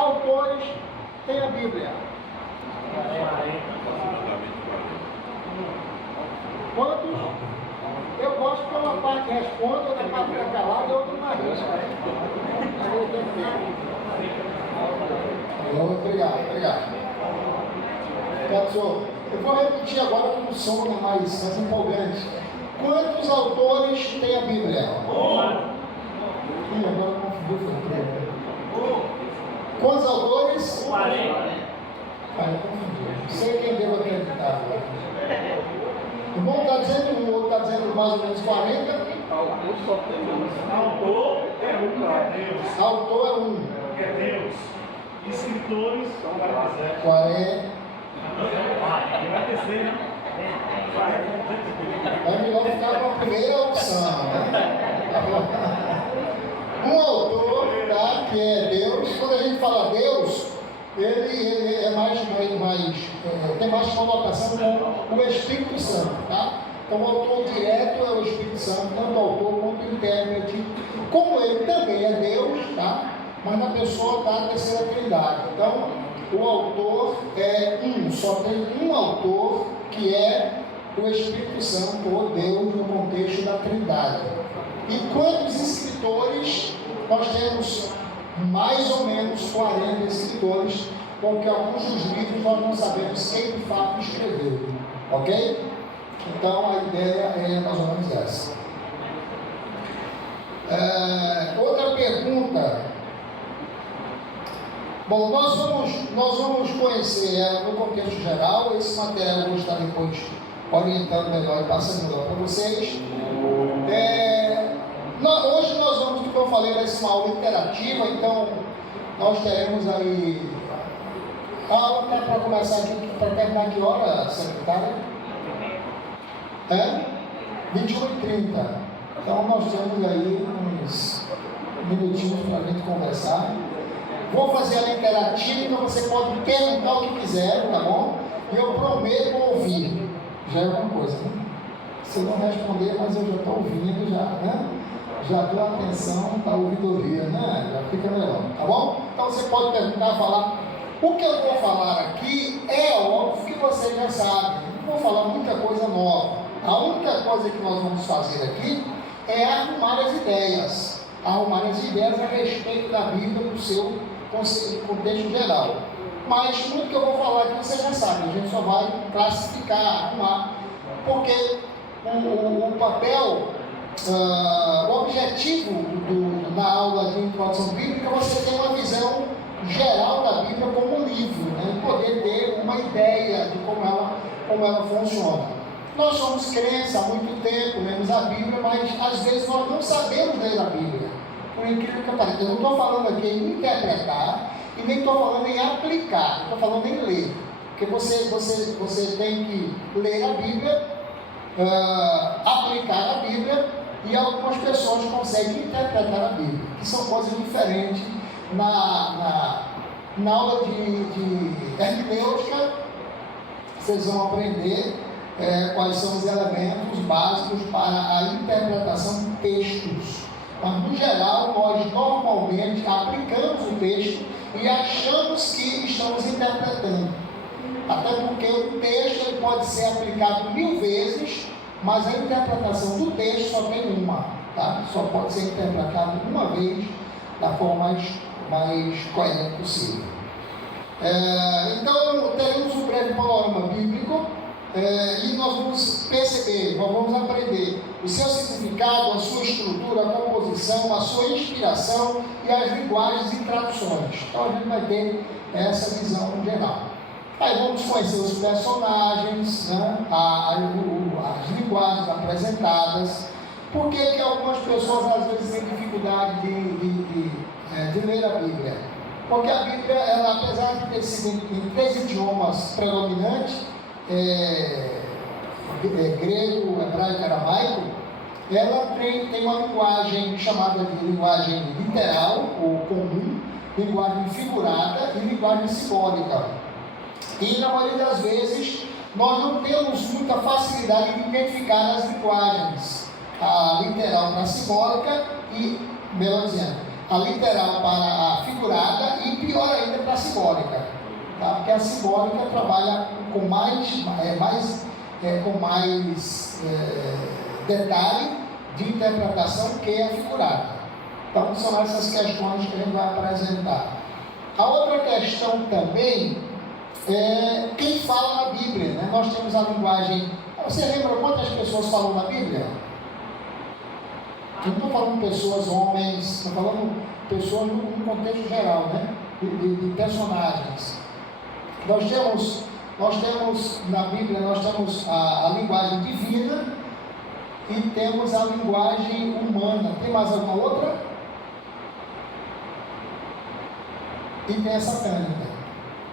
autores tem a Bíblia? Quantos? Eu gosto que uma parte responda, outra parte fica calada e outra não arrisca. Obrigado. Professor, eu vou repetir agora com o som mais empolgante. Quantos autores tem a Bíblia? Agora confundiu. Quantos autores? 40. Não sei quem devo acreditar. O bom está dizendo um, o outro está dizendo mais ou menos 40. Autor é Deus. Autor é um. É Deus. Escritores são 40. Vai descer, né? É melhor ficar com a primeira opção, né? Um autor, tá, que é Deus. Quando a gente fala Deus, ele é tem mais conotação com o Espírito Santo, tá? Então o autor direto é o Espírito Santo, tanto o autor quanto o intérprete. Como ele também é Deus, tá? Mas na pessoa da terceira trindade. Então o autor é um, só tem um autor que é o Espírito Santo ou Deus no contexto da trindade. E quantos escritores? Nós temos mais ou menos 40 escritores, porque alguns dos livros nós não sabemos quem de fato escreveu, ok? Então a ideia é mais ou menos essa. Outra pergunta. Bom, nós vamos conhecer no contexto geral. Esse material eu vou estar depois orientando melhor e passando melhor para vocês. Hoje nós vamos, como eu falei, vai ser uma aula interativa, então nós teremos aí a aula para começar aqui, para terminar que hora, secretária? 21h30. Então nós temos aí uns minutinhos para a gente conversar. Vou fazer ela interativa, então você pode perguntar o que quiser, tá bom? E eu prometo ouvir. Já é alguma coisa, né? Se eu não responder, mas eu já estou ouvindo, né? Já dou atenção da ouvidoria, né? Já fica melhor, tá bom? Então você pode perguntar, falar. O que eu vou falar aqui é óbvio que você já sabe. Não vou falar muita coisa nova. A única coisa que nós vamos fazer aqui é arrumar as ideias. Arrumar as ideias a respeito da Bíblia no seu contexto geral. Mas tudo que eu vou falar aqui você já sabe. A gente só vai classificar, arrumar. Porque o papel, o objetivo na aula de introdução bíblica é você ter uma visão geral da Bíblia como um livro, né? E poder ter uma ideia de como ela funciona. Nós somos crentes há muito tempo, lemos a Bíblia, mas às vezes nós não sabemos ler a Bíblia. Por incrível que pareça, eu não estou falando aqui em interpretar e nem estou falando em aplicar, estou falando em ler. Porque você tem que ler a Bíblia, aplicar a Bíblia, e algumas pessoas conseguem interpretar a Bíblia, que são coisas diferentes. Na aula de hermenêutica, vocês vão aprender quais são os elementos básicos para a interpretação de textos. Mas, no geral, nós normalmente aplicamos o texto e achamos que estamos interpretando. Até porque o texto ele pode ser aplicado 1000 vezes, mas a interpretação do texto só tem uma, tá? Só pode ser interpretado uma vez da forma mais coerente possível. Então, teremos um breve panorama bíblico e nós vamos perceber, nós vamos aprender o seu significado, a sua estrutura, a composição, a sua inspiração e as linguagens e traduções. Então, a gente vai ter essa visão geral. Aí vamos conhecer os personagens, né? As linguagens apresentadas. Por que algumas pessoas às vezes têm dificuldade de ler a Bíblia? Porque a Bíblia, ela, apesar de ter sido em 3 idiomas predominantes, grego, hebraico e aramaico, ela tem uma linguagem chamada de linguagem literal ou comum, linguagem figurada e linguagem simbólica. E na maioria das vezes nós não temos muita facilidade de identificar as linguagens, a literal para a simbólica e, melhor dizendo, a literal para a figurada e, pior ainda, exemplo da simbólica, tá? Porque a simbólica trabalha com mais detalhe de interpretação que a figurada. Então, são essas questões que a gente vai apresentar. A outra questão também é quem fala na Bíblia, né? Nós temos a linguagem. Você lembra quantas pessoas falam na Bíblia? Eu não estou falando pessoas, homens, estou falando pessoas no contexto geral, né? De personagens. Nós temos na Bíblia, nós temos a linguagem divina e temos a linguagem humana. Tem mais alguma outra? E tem a satânica,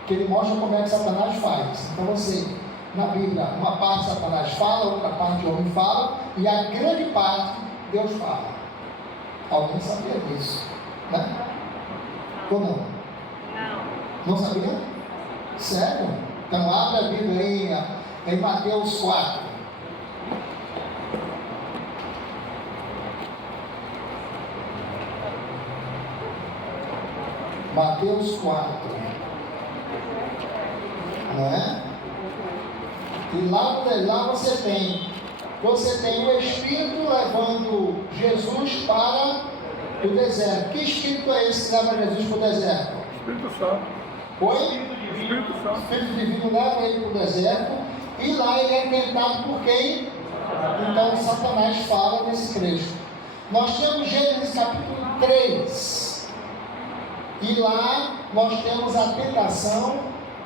que ele mostra como é que Satanás faz. Então você, na Bíblia, uma parte Satanás fala, outra parte o homem fala, e a grande parte Deus fala. Alguém sabia disso, né? Ou não? Não sabia? Sério? Então abre a Bíblia aí em Mateus 4. Mateus 4. Não é? E lá você tem o Espírito levando Jesus para o deserto. Que Espírito é esse que leva Jesus para o deserto? Espírito Santo. Oi? Espírito Santo. O Espírito Divino leva ele para o deserto e lá ele é tentado por quem? Então Satanás fala nesse trecho. Nós temos Gênesis capítulo 3. E lá nós temos a tentação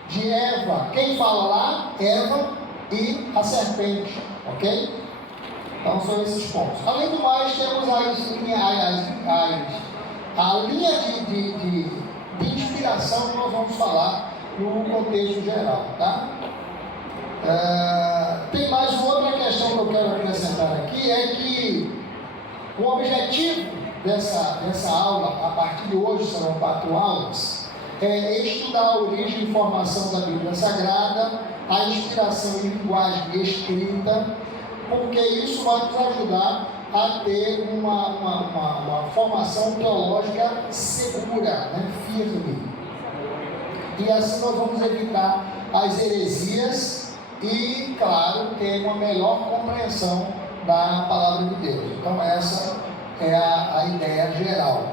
de Eva. Quem fala lá? Eva e a serpente. Ok? Então são esses pontos. Além do mais, temos a linha de inspiração que nós vamos falar no contexto geral. Tá? Tem mais uma outra questão que eu quero acrescentar aqui, é que o objetivo dessa aula, a partir de hoje serão 4 aulas, é estudar a origem e formação da Bíblia Sagrada, a inspiração em linguagem escrita, porque isso vai nos ajudar a ter uma formação teológica segura, né, firme. E assim nós vamos evitar as heresias e, claro, ter uma melhor compreensão da palavra de Deus. Então essa é a ideia geral.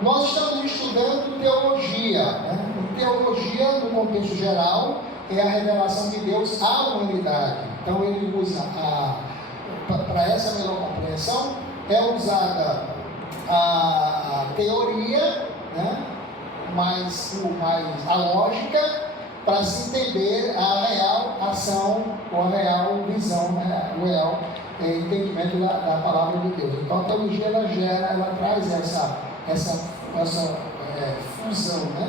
Nós estamos estudando teologia, né? E teologia, no contexto geral, é a revelação de Deus à humanidade. Então ele usa para essa melhor compreensão, é usada a teoria, né? mais a lógica, para se entender a real ação ou a real visão, né? O real entendimento da palavra de Deus. Então a teologia ela traz essa fusão, né?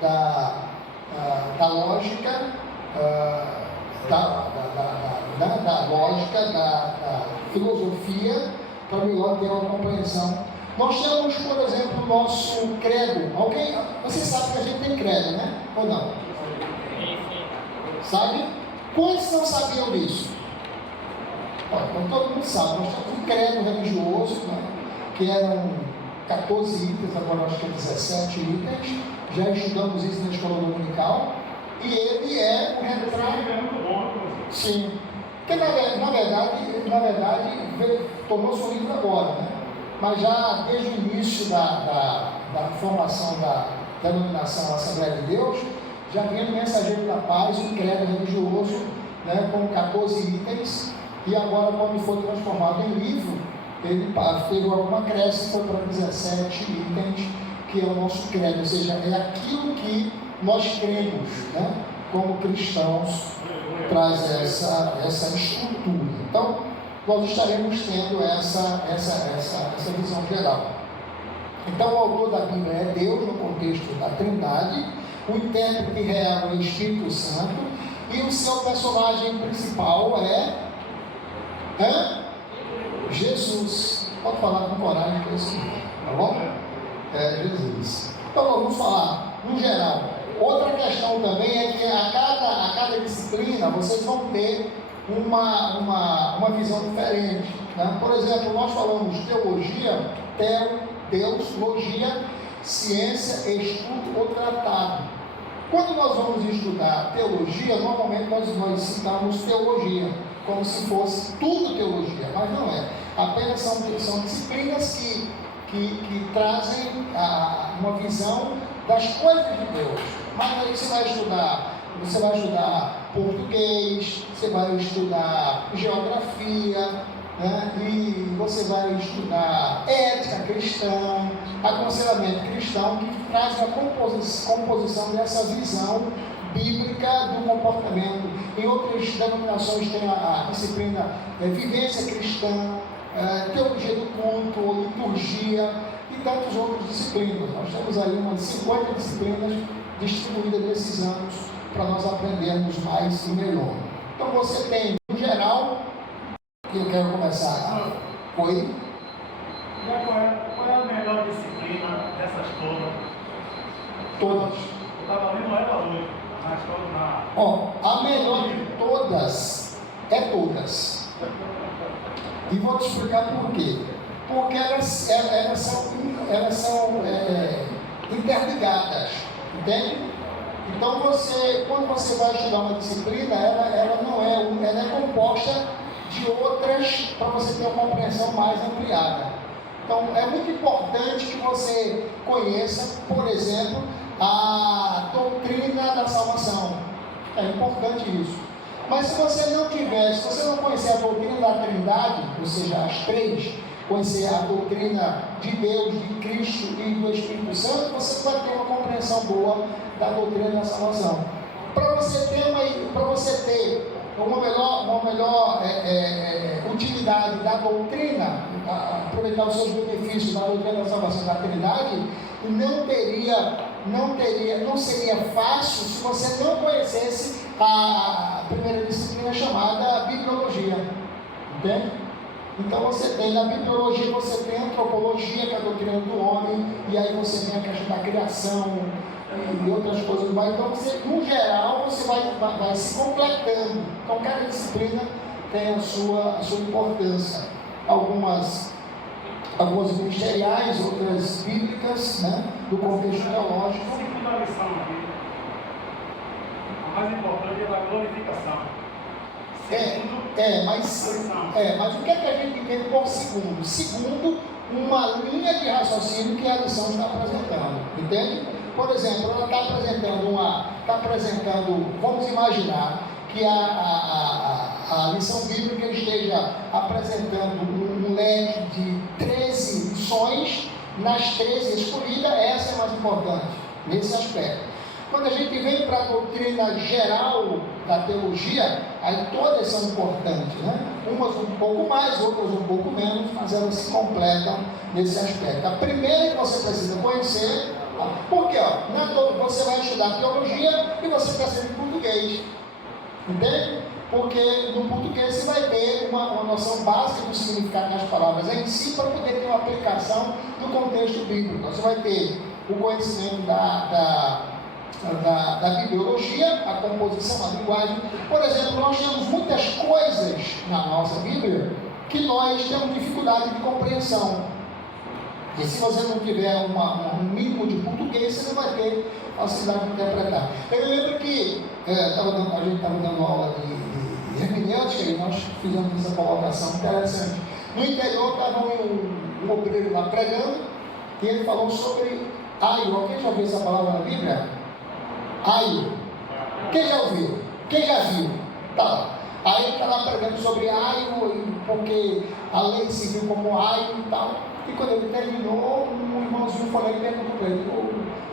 da lógica, da lógica, da filosofia, para melhor ter uma compreensão. Nós temos, por exemplo, o nosso credo. Você sabe que a gente tem credo, né? Ou não? Sabe? Quantos não sabiam disso? Então todo mundo sabe. Nós temos um credo religioso, né? Que eram 14 itens, agora acho que é 17 itens. Já estudamos isso na escola dominical. E ele é um retrato. Sim. Porque na verdade tornou-se um livro agora, né? Mas já desde o início da formação da denominação Assembleia de Deus, já vinha no Mensageiro da Paz, um credo religioso, né, com 14 itens, e agora, quando foi transformado em livro, ele teve alguma acréscimo para 17 itens, que é o nosso credo, ou seja, é aquilo que nós cremos, né, como cristãos, traz essa estrutura. Então, nós estaremos tendo essa visão geral. Então, o autor da Bíblia é Deus, no contexto da Trindade, o intérprete real é o Espírito Santo, e o seu personagem principal é Jesus. Pode falar com coragem, que é isso, tá bom? É Jesus. Então, vamos falar, no geral. Outra questão também é que a cada disciplina vocês vão ter uma visão diferente, né? Por exemplo, nós falamos teologia, Deus, logia, ciência, estudo ou tratado. Quando nós vamos estudar teologia, normalmente nós citamos teologia, como se fosse tudo teologia, mas não é. Apenas são disciplinas que trazem uma visão das coisas de Deus. Mas aí você vai estudar português, você vai estudar geografia, né? E você vai estudar ética cristã, aconselhamento cristão, que traz a composição dessa visão bíblica do comportamento. Em outras denominações tem a disciplina vivência cristã, teologia do culto, liturgia e tantas outras disciplinas. Nós temos aí umas 50 disciplinas distribuídas nesses anos para nós aprendermos mais e melhor. Então você tem, no geral, que eu quero começar. Oi? Qual é a melhor disciplina dessas todas? Todas. Eu estava lendo ela hoje, mas todas na. A melhor de todas é todas. E vou te explicar por quê. Porque elas são interligadas, entende? Então quando você vai estudar uma disciplina, ela é composta de outras para você ter uma compreensão mais ampliada. Então é muito importante que você conheça, por exemplo, a doutrina da salvação. É importante isso. Mas se você não conhecer a doutrina da Trindade, ou seja, as três, conhecer a doutrina de Deus, de Cristo e do Espírito Santo, você vai ter uma compreensão boa da doutrina da salvação. Para você ter uma melhor utilidade da doutrina, aproveitar os seus benefícios da doutrina da salvação da Trindade, não seria fácil se você não conhecesse a primeira disciplina chamada bibliologia, entende? Então você tem na bibliologia, você tem a antropologia, que é a doutrina do homem, e aí você tem a questão da criação e outras coisas mais. Então você, no geral, você vai se completando. Então cada disciplina tem a sua importância. Algumas ministeriais, outras bíblicas, né, do contexto teológico. Segunda lição aqui. A mais importante é a glorificação. Mas o que é que a gente entende por segundo? Segundo, uma linha de raciocínio que a lição está apresentando, entende? Por exemplo, ela está apresentando, vamos imaginar que a lição bíblica esteja apresentando um leque de 13 lições, nas 13 escolhidas, essa é a mais importante, nesse aspecto. Quando a gente vem para a doutrina geral da teologia, aí todas são importantes, né? Umas um pouco mais, outras um pouco menos, mas elas se completam nesse aspecto. A primeira que você precisa conhecer, porque você vai estudar teologia e você está sendo em português, entende? Porque no português você vai ter uma noção básica do significado das palavras em si, para poder ter uma aplicação no contexto bíblico. Você vai ter o conhecimento da bibliologia, a composição, a linguagem. Por exemplo, nós temos muitas coisas na nossa Bíblia que nós temos dificuldade de compreensão. E se você não tiver um mínimo de português, você não vai ter facilidade de interpretar. Eu lembro que a gente estava dando aula de hermenêutica e nós fizemos essa colocação interessante. No interior estava um obreiro lá pregando e ele falou sobre aio. Alguém já ouviu essa palavra na Bíblia? Aio. Quem já ouviu? Quem já viu? Tá lá. Aí ele está lá pregando sobre aio, porque a lei se viu como aio e tal. E quando ele terminou, um irmãozinho falou e perguntou para ele: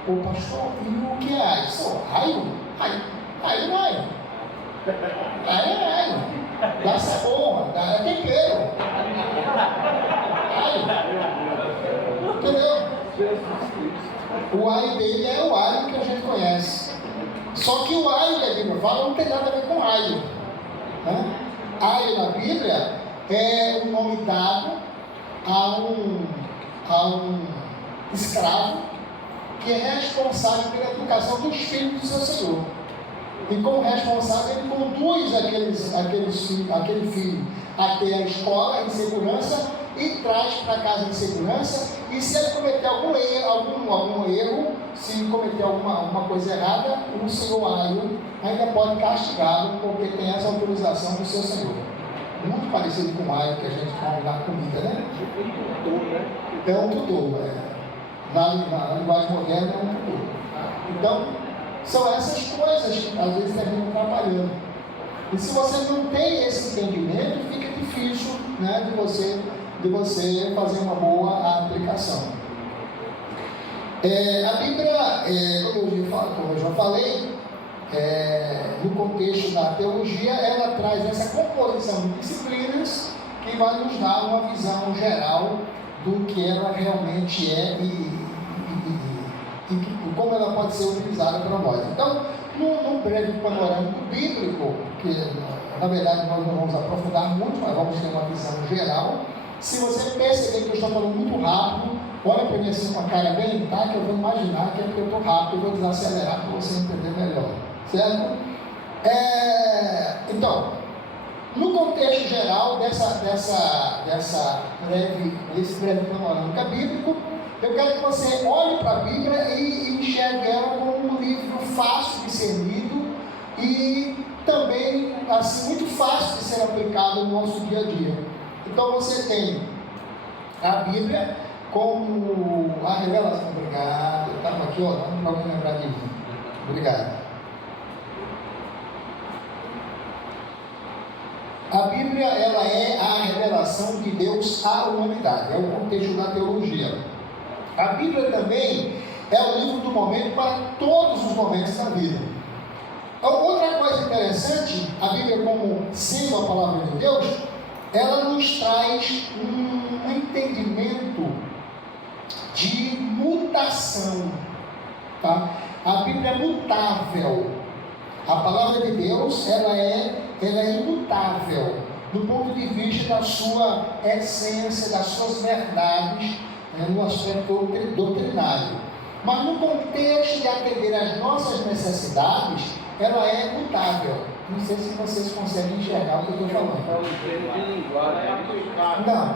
ô pastor, e o que é aio? Aio? Aio não é aio. Aio é aio. Dá sabor, dá tempero. Aio. Entendeu? O aio dele é o aio que a gente conhece. Só que o aio que a Bíblia fala não tem nada a ver com aio. Né? Aio na Bíblia é um nome dado a um escravo que é responsável pela educação dos filhos do seu senhor. E como responsável, ele conduz aquele filho até a escola em segurança e traz para casa de segurança. E se ele cometer algum erro, se cometer alguma coisa errada, o senhor Aio ainda pode castigá-lo, porque tem essa autorização do seu senhor. Muito parecido com o Aio que a gente come na comida, né? É um tutor, na linguagem moderna é um tutor. Então, são essas coisas que às vezes terminam atrapalhando. E se você não tem esse entendimento, fica difícil, né, de você fazer uma boa aplicação. A Bíblia, como eu já falei, no contexto da teologia, ela traz essa composição de disciplinas que vai nos dar uma visão geral do que ela realmente é e como ela pode ser utilizada para nós. Então, num breve panorâmico bíblico, que na verdade nós não vamos aprofundar muito, mas vamos ter uma visão geral. Se você perceber que eu estou falando muito rápido, olha para mim assim com a cara bem, tá? Que eu vou imaginar que é porque eu estou rápido e vou desacelerar para você entender melhor, certo? Então, no contexto geral desse breve panorâmico bíblico, eu quero que você olhe para a Bíblia e enxergue ela como um livro fácil de ser lido e também assim, muito fácil de ser aplicado no nosso dia a dia. Então você tem a Bíblia como a revelação. Obrigado. Estava aqui, ó, não para me lembrar de mim. Obrigado. A Bíblia, ela é a revelação de Deus à humanidade. É o contexto da teologia. A Bíblia também é o livro do momento para todos os momentos da vida. Outra coisa interessante, a Bíblia como sendo a palavra de Deus, ela nos traz um entendimento de mutação. Tá? A Bíblia é mutável. A palavra de Deus, ela é imutável do ponto de vista da sua essência, das suas verdades, no aspecto doutrinário. Mas no contexto de atender às nossas necessidades, ela é mutável. Não sei se vocês conseguem enxergar o que eu estou falando.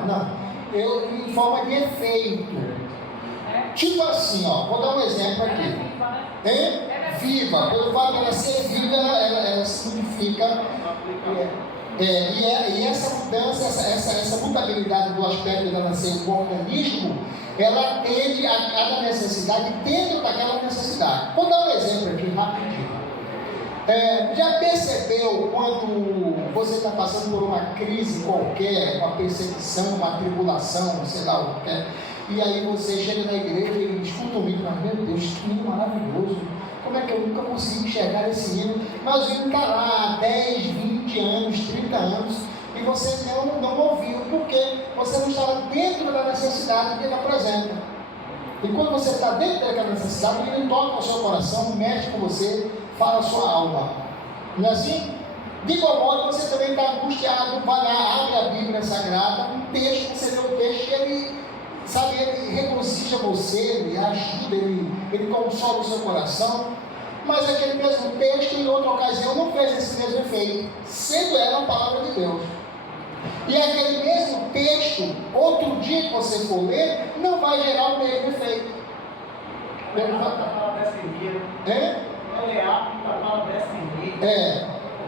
Não. Em forma de efeito. Tipo assim, ó, vou dar um exemplo aqui. Viva. Pelo fato de ela ser viva, ela significa... E essa mudança, essa mutabilidade do aspecto dela ser um organismo, ela atende a cada necessidade dentro daquela necessidade. Vou dar um exemplo aqui rapidinho. Já percebeu quando você está passando por uma crise qualquer, uma perseguição, uma tribulação, sei lá o que é, e aí você chega na igreja e escuta o hino, mas meu Deus, que hino maravilhoso! Como é que eu nunca consegui enxergar esse hino? Mas o hino está lá há 10, 20 anos, 30 anos, e você não ouviu, porque você não estava dentro da necessidade que ele apresenta. E quando você está dentro daquela necessidade, ele toca o seu coração, mexe com você, fala a sua alma. Não é assim? De igual modo, você também está angustiado, vai lá, abre a Bíblia Sagrada, um texto, você lê o texto e ele regozija você, ele ajuda, ele consola o seu coração, mas aquele mesmo texto, em outra ocasião, não fez esse mesmo efeito, sendo ela a palavra de Deus. E aquele mesmo texto, outro dia que você for ler, não vai gerar o mesmo efeito.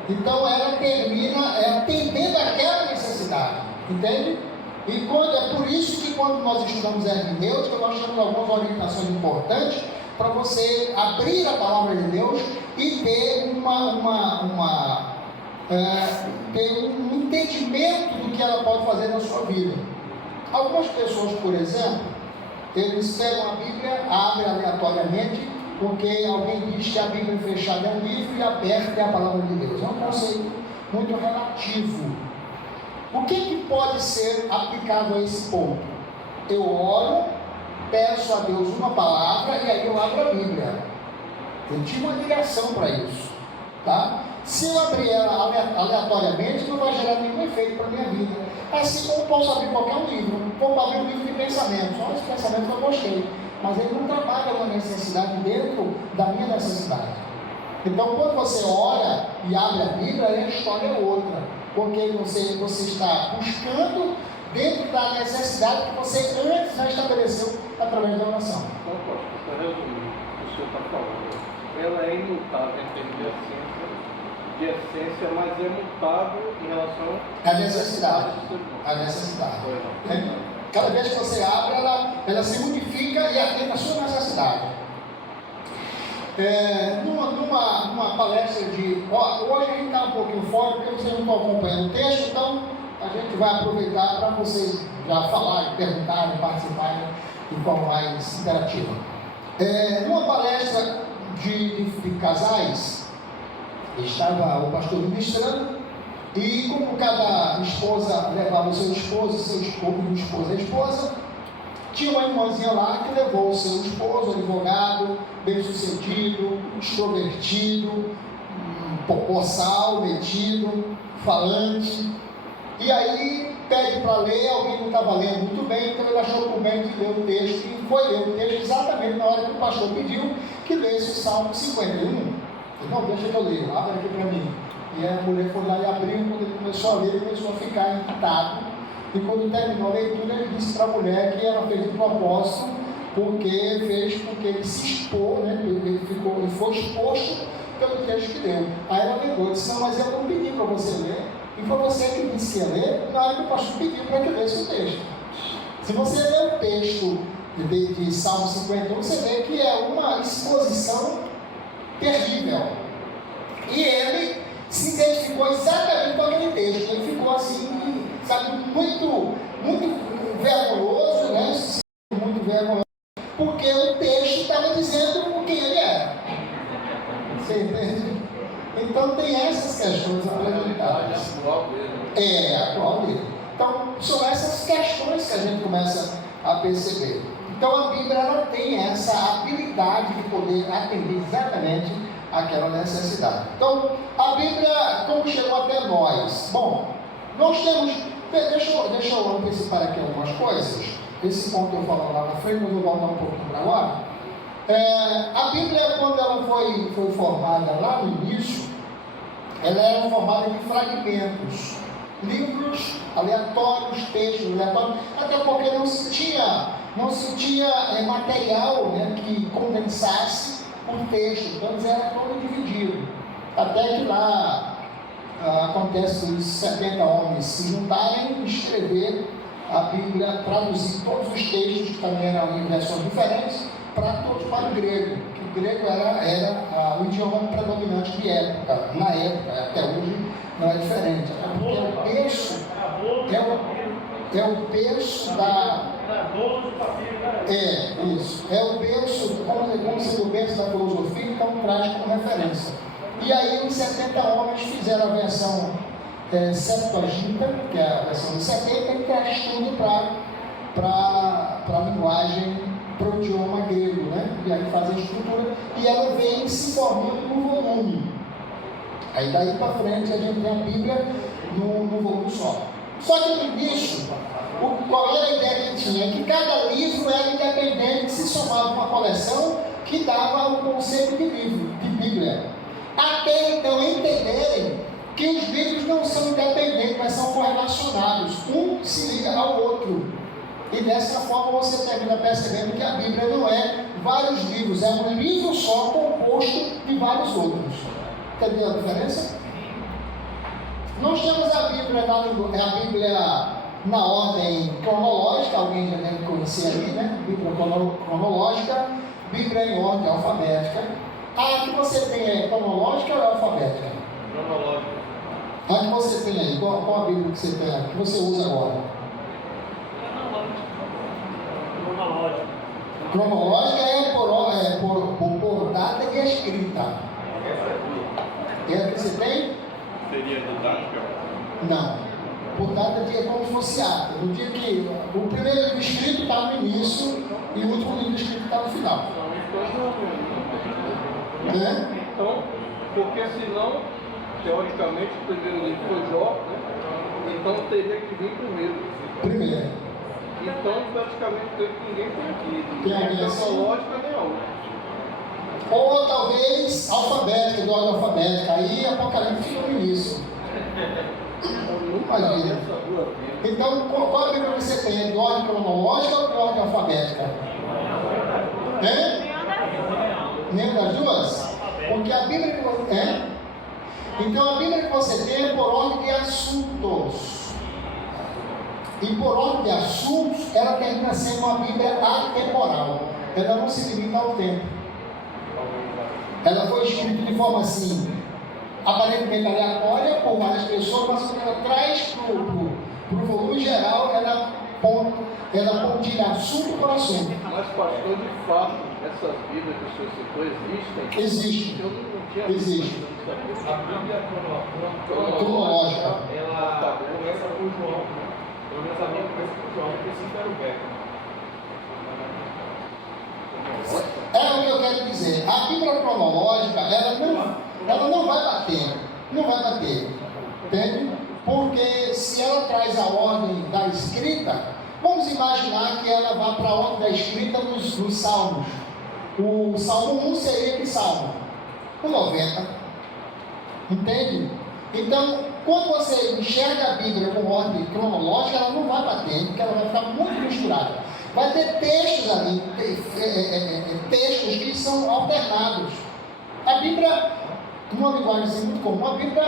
Então ela termina atendendo aquela necessidade, entende? E é por isso que quando nós estudamos hermenêutica, nós temos algumas orientações importantes para você abrir a palavra de Deus e ter ter um entendimento do que ela pode fazer na sua vida. Algumas pessoas, por exemplo, eles pegam a Bíblia, abrem aleatoriamente, porque alguém diz que a Bíblia fechada é um livro e aberta é a palavra de Deus. É um conceito muito relativo. O que pode ser aplicado a esse ponto? Eu oro, peço a Deus uma palavra e aí eu abro a Bíblia. Eu tinha uma ligação para isso, tá? Se eu abrir ela aleatoriamente, não vai gerar nenhum efeito para a minha vida. Assim como eu posso abrir qualquer livro. Vou abrir um livro de pensamentos. Olha, os pensamentos eu gostei, mas ele não trabalha uma necessidade dentro da minha necessidade. Então, quando você ora e abre a Bíblia, a história é outra. Porque você está buscando dentro da necessidade que você antes já estabeleceu através da oração. Então, para resumir, o senhor está falando, ela é imutável em termos de essência, mas é mutável em relação à necessidade. do ser humano. A necessidade. Cada vez que você abre, ela se modifica e atende a sua necessidade. Numa palestra de... hoje a gente está um pouquinho fora, porque vocês não estão acompanhando o texto, então a gente vai aproveitar para vocês já falarem, perguntarem, participarem de forma mais interativa. Numa palestra de casais, estava o pastor ministrando, e como cada esposa levava o seu esposo a esposa, tinha uma irmãzinha lá que levou o seu esposo, advogado, bem-sucedido, extrovertido, boçal, metido, falante. E aí pede para ler, alguém não estava lendo muito bem, então ele achou por bem de ler o texto, e foi ler o texto exatamente na hora que o pastor pediu que lesse o Salmo 51. Ele, não, deixa que eu leio, abre aqui para mim. E a mulher foi lá e abriu, quando ele começou a ler, ele começou a ficar irritado. E quando terminou a leitura, ele disse para a mulher que ela fez de propósito, porque ele se expôs, né? Ele foi exposto pelo texto que leu. Aí ela lembrou, disse, não, mas eu não pedi para você ler, e foi você que disse que ia ler, na hora que o pastor pediu para que lesse o texto. Se você ler o texto de Salmo 51, você vê que é uma exposição terrível. E ele se identificou exatamente com aquele texto. Ele ficou assim, sabe, muito vergonhoso, né? Muito vergonhoso, porque o texto estava dizendo quem ele era. Você entende? Então tem essas questões apresentadas. Atual dele. Então são essas questões que a gente começa a perceber. Então a Bíblia ela tem essa habilidade de poder atender exatamente aquela necessidade. Então, a Bíblia, como chegou até nós? Bom, nós temos... Deixa eu antecipar aqui algumas coisas. Esse ponto eu falo lá na frente, mas eu vou voltar um pouquinho para agora. A Bíblia, quando ela foi formada lá no início, ela era formada de fragmentos. Livros aleatórios, textos aleatórios, até porque não se tinha material, né, que condensasse o texto, então eles eram todo dividido. Até que lá acontece os 70 homens se juntarem e escrever a Bíblia, traduzir todos os textos, que também eram em versões diferentes, para o grego, que o grego era o idioma predominante de época, na época, até hoje não é diferente, porque é o berço da... isso. É o berço, como sendo o berço da filosofia, então traz como referência. E aí os 70 homens fizeram a versão Septuaginta, que é a versão de 70, que traz tudo para a linguagem, para o idioma grego, né? E aí faz a estrutura, e ela vem se formando no volume. Aí daí para frente a gente tem a Bíblia no volume só. Só que no início, qual era a ideia que tinha? Que cada livro era independente, se somava uma coleção que dava o conceito de livro, de Bíblia. Até então entenderem que os livros não são independentes, mas são correlacionados. Um se liga ao outro. E dessa forma você termina percebendo que a Bíblia não é vários livros, é um livro só composto de vários outros. Entendeu a diferença? Nós temos a Bíblia na ordem cronológica, alguém já deve conhecer ali, né? Bíblia cronológica, Bíblia em ordem alfabética. A que você tem é cronológica ou é alfabética? Cronológica. A que você tem aí, qual a Bíblia que você tem, que você usa agora? Cronológica é por data e escrita. É a que você tem? Seria do data? Não. Por data de como se fosse ata. No dia que o primeiro livro escrito está no início e o último livro escrito está no final. Né? Então, porque senão, teoricamente, o primeiro livro foi Jó, né? Então teria que vir primeiro. Então, praticamente, ninguém tem aqui. Tem alguém assim? Cronológica nem a outra. Ou talvez alfabética, de ordem alfabética. Aí Apocalipse fica no início. Imagina. Então, qual a Bíblia você tem? De ordem cronológica ou de ordem alfabética? Nenhuma das duas? Porque a Bíblia que você então a Bíblia que você tem é por ordem de assuntos. E por ordem de assuntos, ela termina sendo uma Bíblia atemporal. Ela não se limita ao tempo. Ela foi escrita de forma assim, aparentemente aleatória por várias pessoas, mas quando ela traz para o volume geral, ela pontilha assunto por assunto. Mas, pastor, de fato, essas Bíblias que o senhor citou existem? Existe. Eu não tinha Existe. A Bíblia Cronológica. ela começa por João. Pelo menos a minha começa por João, porque esse era o Beto. É o que eu quero dizer. A Bíblia cronológica, ela não vai bater. Não vai bater. Entende? Porque se ela traz a ordem da escrita, vamos imaginar que ela vá para a ordem da escrita nos Salmos. O Salmo 1 seria que Salmo? O 90. Entende? Então, quando você enxerga a Bíblia com ordem cronológica, ela não vai bater, porque ela vai ficar muito misturada. Vai ter textos ali, textos que são alternados. A Bíblia, numa linguagem assim muito comum, a Bíblia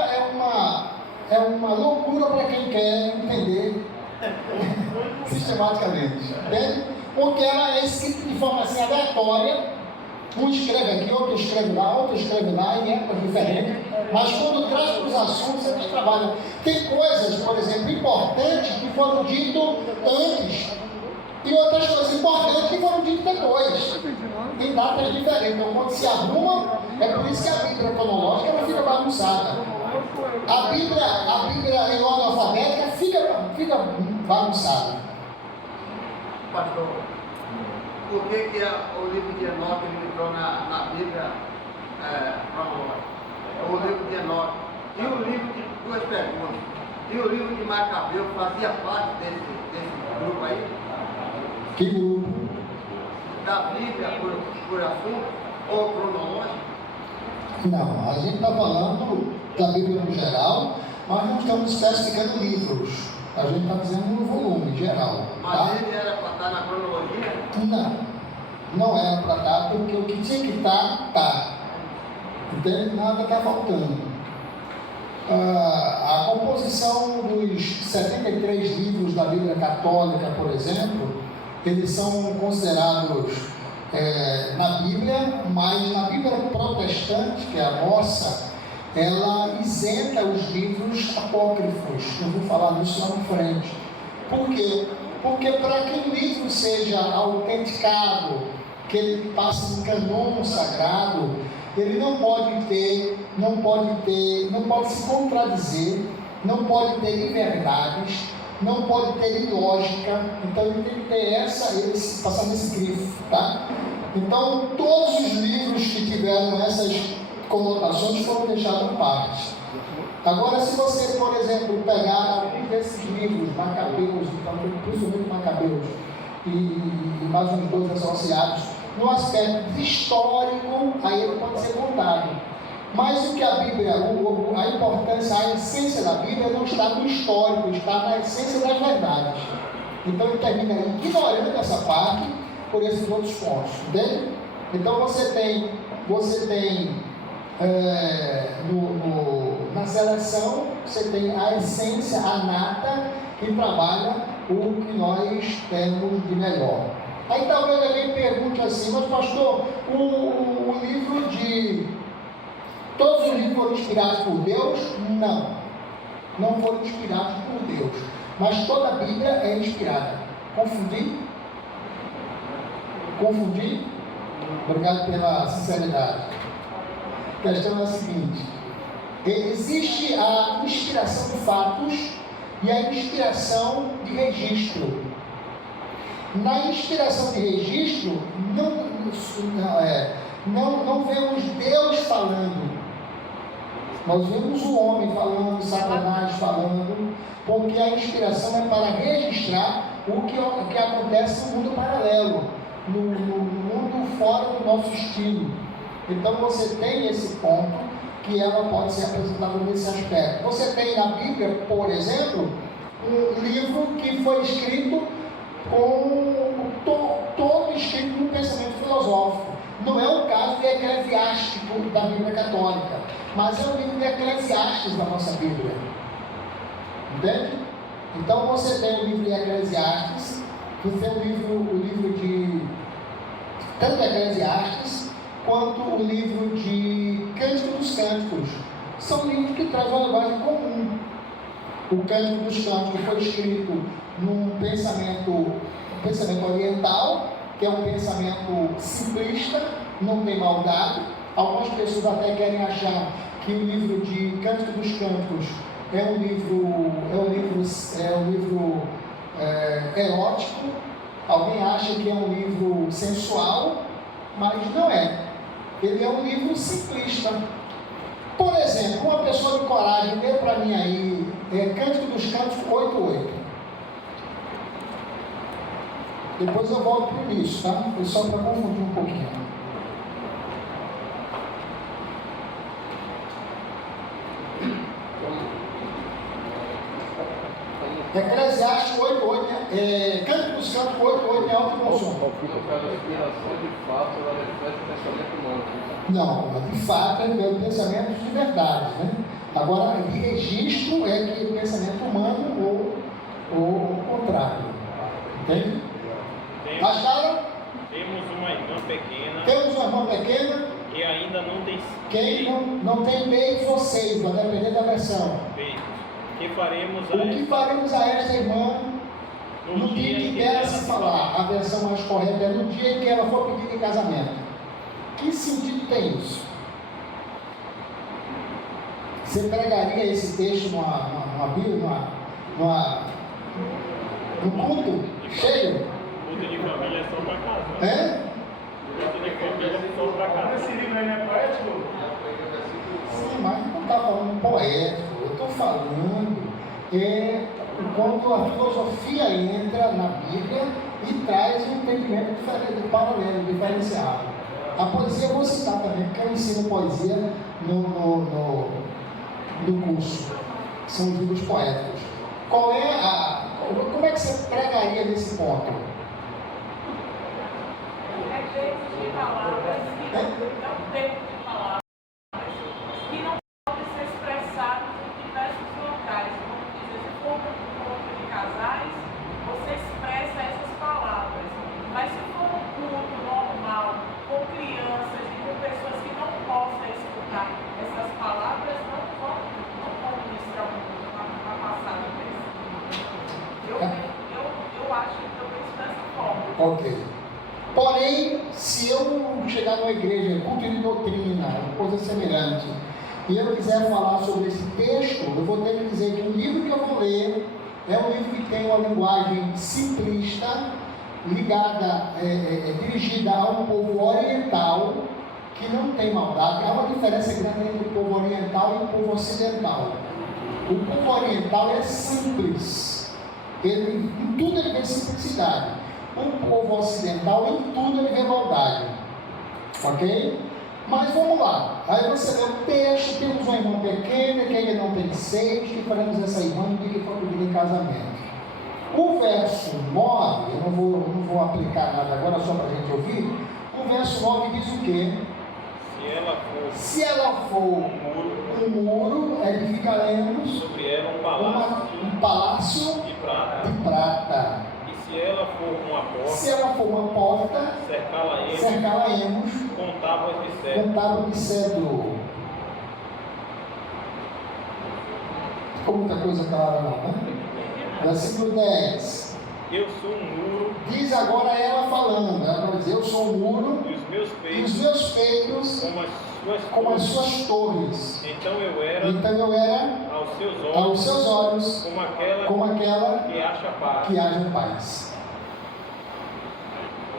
é uma loucura para quem quer entender sistematicamente, entende? Porque ela é escrita de forma assim aleatória. Um escreve aqui, outro escreve lá, em épocas diferentes. Mas quando traz para os assuntos, a gente trabalha. Tem coisas, por exemplo, importantes que foram ditas antes. E outras coisas importantes que foram ditas depois. Em datas diferentes. Então, quando se arruma, é por isso que a Bíblia cronológica ela fica bagunçada. A Bíblia em ordem alfabética fica bagunçada. Pastor, por que o livro de Enoque ele entrou na Bíblia cronológica? O livro de Enoque. E o livro de duas perguntas. E o livro de Macabeu fazia parte desse grupo aí? Que grupo? Da Bíblia por assunto ou cronológico? Não, a gente está falando da Bíblia no geral, mas não estamos especificando livros. A gente está dizendo no volume geral. Mas Tá? ele era para estar na cronologia? Não era para estar, porque o que tinha que estar, está. Entende? Nada está faltando. A composição dos 73 livros da Bíblia Católica, por exemplo, eles são considerados na Bíblia, mas na Bíblia protestante, que é a nossa, ela isenta os livros apócrifos. Eu vou falar disso lá na frente. Por quê? Porque para que um livro seja autenticado, que ele passe no canon sagrado, ele não pode se contradizer, não pode ter inverdades, não pode ter ilógica. Então ele tem que ter passar nesse grifo, tá? Então todos os livros que tiveram essas conotações foram deixados à parte. Agora, se você, por exemplo, pegar algum desses livros, Macabeus, então, principalmente Macabeus, e mais uns dois associados, no aspecto histórico, aí ele pode ser contado. Mas o que a Bíblia, a importância, a essência da Bíblia não está no histórico, está na essência das verdades. Então ele termina ignorando essa parte por esses outros pontos, entende? Então você tem na seleção, você tem a essência, a nata, que trabalha o que nós temos de melhor. Aí talvez alguém pergunte assim, mas pastor, o livro de... Todos os livros foram inspirados por Deus? Não foram inspirados por Deus. Mas toda a Bíblia é inspirada. Confundi? Obrigado pela sinceridade. A questão é a seguinte: existe a inspiração de fatos e a inspiração de registro. Na inspiração de registro, não vemos Deus falando. Nós vemos o homem falando, Satanás falando, porque a inspiração é para registrar o que acontece no mundo paralelo, no mundo fora do nosso estilo. Então você tem esse ponto que ela pode ser apresentada nesse aspecto. Você tem na Bíblia, por exemplo, um livro que foi escrito com todo escrito no pensamento filosófico. Não é o caso de Eclesiástico da Bíblia Católica, mas é o livro de Eclesiastes da nossa Bíblia. Entende? Então você tem o livro de Eclesiastes, você tem o livro de tanto Eclesiastes quanto o livro de Cântico dos Cânticos. São livros que trazem uma linguagem comum. O Cântico dos Cânticos foi escrito num pensamento oriental, que é um pensamento simplista, não tem maldade. Algumas pessoas até querem achar que o livro de Cântico dos Cânticos é um livro erótico. Alguém acha que é um livro sensual, mas não é. Ele é um livro simplista. Por exemplo, uma pessoa de coragem, dê para mim aí, Cântico dos Cânticos 8:8. Depois eu volto para o início, tá? Foi só para confundir um pouquinho. Eclesiastes 8:8, Cântico dos Cânticos 8:8 é alto consumo. Não, de fato é pelo pensamento de verdade, né? Agora, de registro é que o pensamento humano ou o contrário. Entende? Acharam? Temos uma irmã pequena. Temos uma irmã pequena Que ainda não tem que não tem bem vocês, vai depender da versão. peito. Que faremos O que faremos a esta irmã no dia em que dela se falar? A versão mais correta é no dia em que ela for pedida em casamento. Que sentido tem isso? Você pregaria esse texto numa Bíblia, num culto cheio? Culto de família é só para casa. É? Culto de família é só para casa. Esse livro aí não é poético? Sim, mas não está falando poético. Eu estou falando quando a filosofia entra na Bíblia e traz um entendimento diferente, paralelo, diferenciado. A poesia eu vou citar também, porque eu ensino poesia no curso. São os livros poéticos. Como é que você pregaria nesse ponto? É jeito de palavras que não tem de palavras que não podem ser expressadas em diversos locais. Como dizer, se for um encontro de casais, você expressa essas palavras. Mas se for um culto normal, com crianças e com pessoas que não possam escutar essas palavras, não vão ministrar uma passada dessa. Eu acho que eu penso dessa forma. Ok. Porém, se eu chegar numa igreja, culto de doutrina, coisa semelhante, e eu quiser falar sobre esse texto, eu vou ter que dizer que o livro que eu vou ler é um livro que tem uma linguagem simplista, ligada, dirigida a um povo oriental, que não tem maldade. Há uma diferença grande entre o povo oriental e o povo ocidental. O povo oriental é simples. Em tudo ele vê simplicidade. O povo ocidental, em tudo ele vê maldade. Ok? Mas vamos lá. Aí você lê o texto, temos uma irmã pequena que ainda não tem seios, que faremos essa irmã no dia que for pedida em casamento. O verso 9, eu não vou aplicar nada agora, só para a gente ouvir. O verso 9 diz o quê? Se ela for um muro, edificaremos sobre ela um palácio de prata. de prata. E se ela for uma porta, Se ela for uma porta, cercá-la-emos com tábuas de com cedro. tábua de cedro. Ficou muita coisa clara não, né? Versículo 10. Eu sou um muro, Diz agora ela falando, ela vai dizer, eu sou um muro, e os meus e os peitos meus peitos como as suas como as torres. suas torres. Então eu era Então eu era aos seus aos olhos seus olhos como como aquela que acha paz. que haja paz.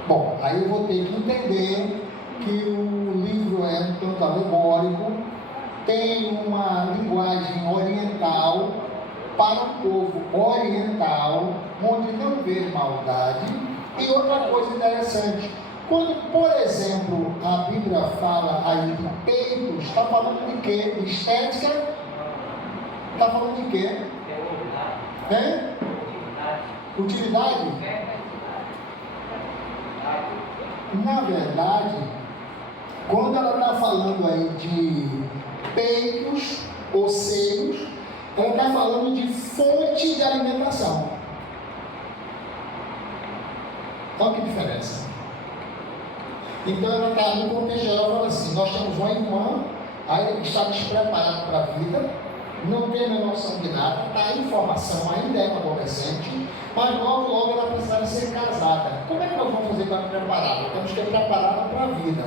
Bom, aí eu vou ter que entender que o livro é um tanto alegórico, tem uma linguagem oriental para o povo oriental, onde não vê maldade. E outra coisa interessante, Quando, por exemplo, a Bíblia fala aí de peitos, está falando de quê? De estética? Está falando de quê? Hein? Utilidade? Na verdade, quando ela está falando aí de peitos ou seios, ela está falando de fonte de alimentação. Olha que diferença. Então ela está no contexto geral falando assim, nós temos uma irmã, aí está despreparada para a vida, não tem a menor noção de nada, está em formação, ainda é uma adolescente, mas logo ela precisa ser casada. Como é que nós vamos fazer para prepará-la? Temos que prepará-la para a vida.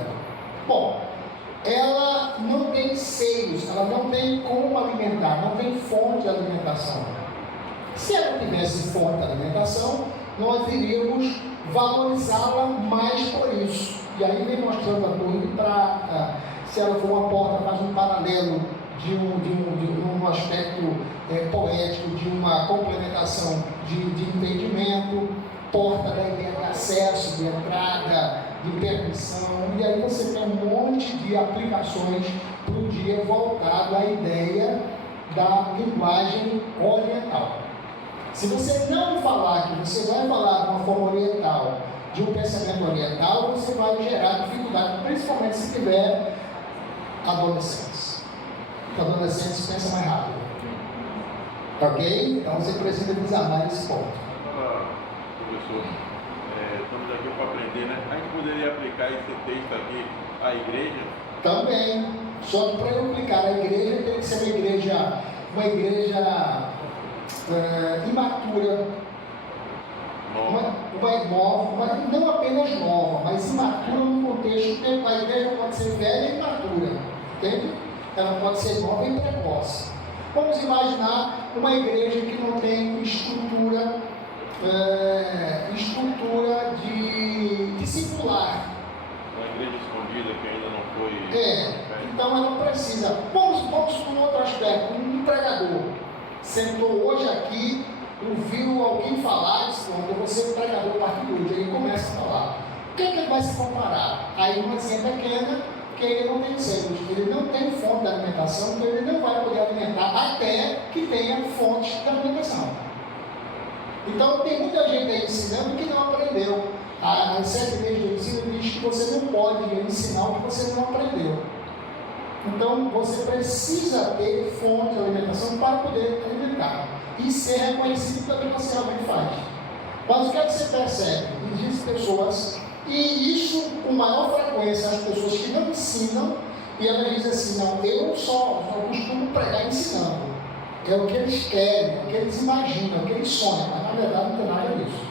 Bom, ela não tem seios, ela não tem como alimentar, não tem fonte de alimentação. Se ela tivesse fonte de alimentação, nós iríamos valorizá-la mais por isso. E aí vem mostrando a Torre para, se ela for uma porta, faz um paralelo de um aspecto poético, de uma complementação de entendimento, porta da ideia de acesso, de entrada, de permissão, e aí você tem um monte de aplicações para o dia voltado à ideia da linguagem oriental. Se você não falar que você vai falar de uma forma oriental, de um pensamento oriental, você vai gerar dificuldade, principalmente se tiver adolescentes. Os adolescentes pensam mais rápido. Ok? Então você precisa desanar esse ponto. Professor, estamos aqui para aprender, né? A gente poderia aplicar esse texto aqui à igreja? Também. Só que para eu aplicar à igreja, tem que ser uma igreja imatura. Nova, não apenas nova, mas imatura no contexto, porque a igreja pode ser velha e imatura, entende? Ela pode ser nova e precoce. Vamos imaginar uma igreja que não tem estrutura de discipular. Uma igreja escondida que ainda não foi... Então ela precisa. Vamos para um outro aspecto, um pregador. Sentou hoje aqui, ouviu alguém falar, disse, eu vou ser pregador a partir de hoje, aí começa a falar. O que é que ele vai se comparar? Aí uma irmãzinha pequena, que ele não tem seios, ele não tem fonte de alimentação, então ele não vai poder alimentar até que tenha fonte de alimentação. Então tem muita gente aí ensinando que não aprendeu. As 7 leis do ensino diz que você não pode ensinar o que você não aprendeu. Então você precisa ter fonte de alimentação para poder alimentar e ser reconhecido pelo que você realmente faz. Mas o que é que você percebe? Existem pessoas, e isso com maior frequência, as pessoas que não ensinam, e elas dizem assim, não, eu só costumo pregar ensinando. É o que eles querem, é o que eles imaginam, é o que eles sonham, mas na verdade não tem nada disso.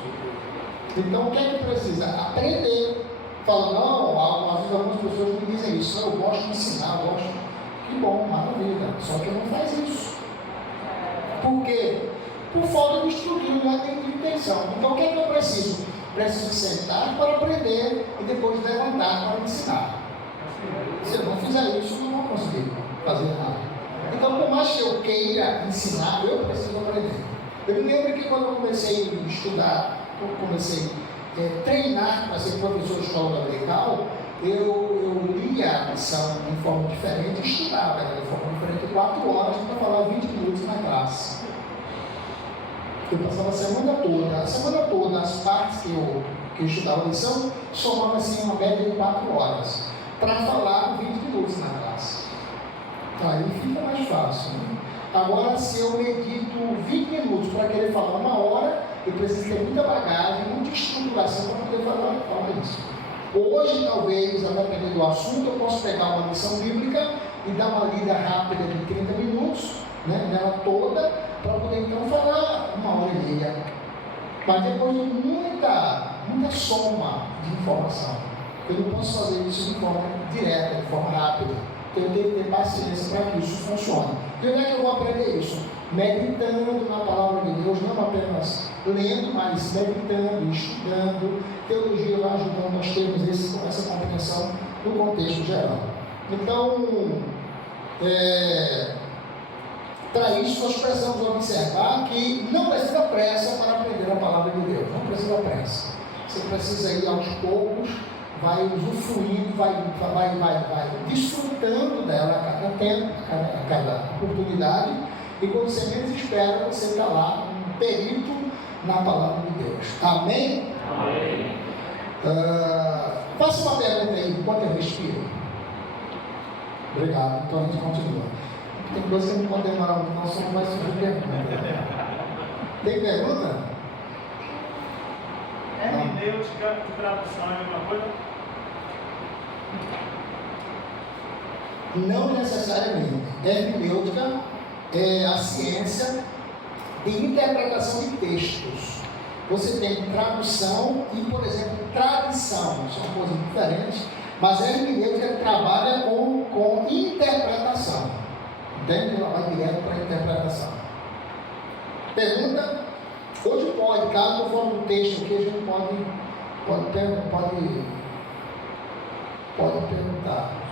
Então o que é que precisa? Aprender. Fala, não, às vezes algumas pessoas me dizem isso, eu gosto de ensinar, eu gosto. Que bom, maravilha, só que não faz isso. Por quê? Por falta de estrutura, não tem de intenção. Então o que é que eu preciso? Preciso sentar para aprender e depois levantar para ensinar. Se eu não fizer isso, eu não vou conseguir fazer nada. Então, por mais que eu queira ensinar, eu preciso aprender. Eu me lembro que quando eu comecei a estudar, eu comecei a treinar para ser professor de escola dominical, eu lia a lição de forma diferente e estudava de forma diferente 4 horas para falar 20 minutos na classe. Eu passava a semana toda, as partes que eu estudava a lição, somava assim uma média de 4 horas, para falar 20 minutos na classe. Aí fica mais fácil, né? Agora, se eu medito 20 minutos para querer falar 1 hora, eu preciso ter muita bagagem, muita estruturação para poder falar isso. Hoje, talvez, a depender do assunto, eu posso pegar uma lição bíblica e dar uma lida rápida de 30 minutos, né, nela toda, para poder então falar 1 hora e meia. Mas depois de muita soma de informação, eu não posso fazer isso de forma direta, de forma rápida. Então eu tenho que ter paciência para que isso funcione. E onde é que eu vou aprender isso? Meditando na palavra de Deus, não apenas lendo, mas meditando, estudando. Teologia vai ajudando nós termos essa compreensão no contexto geral. Então, para isso nós precisamos observar que não precisa pressa para aprender a palavra de Deus. Não precisa pressa. Você precisa ir aos poucos, vai usufruindo, vai desfrutando dela a cada tempo, a cada oportunidade, e quando você menos espera, você está lá, um perito na palavra de Deus. Amém? Amém. Faça uma pergunta aí, enquanto eu respiro. Obrigado, então a gente continua. Tem coisa que não pode demorar muito, não, só não vai surgir pergunta. Tem pergunta? Hermenêutica e tradução é a mesma coisa? Não necessariamente. Hermenêutica é a ciência de interpretação de textos. Você tem tradução e, por exemplo, tradição. São coisas diferentes, mas a hermenêutica trabalha com interpretação. Entende? Ela vai direto para a interpretação. Pergunta? Hoje pode, caso eu for no texto aqui, a gente pode perguntar. O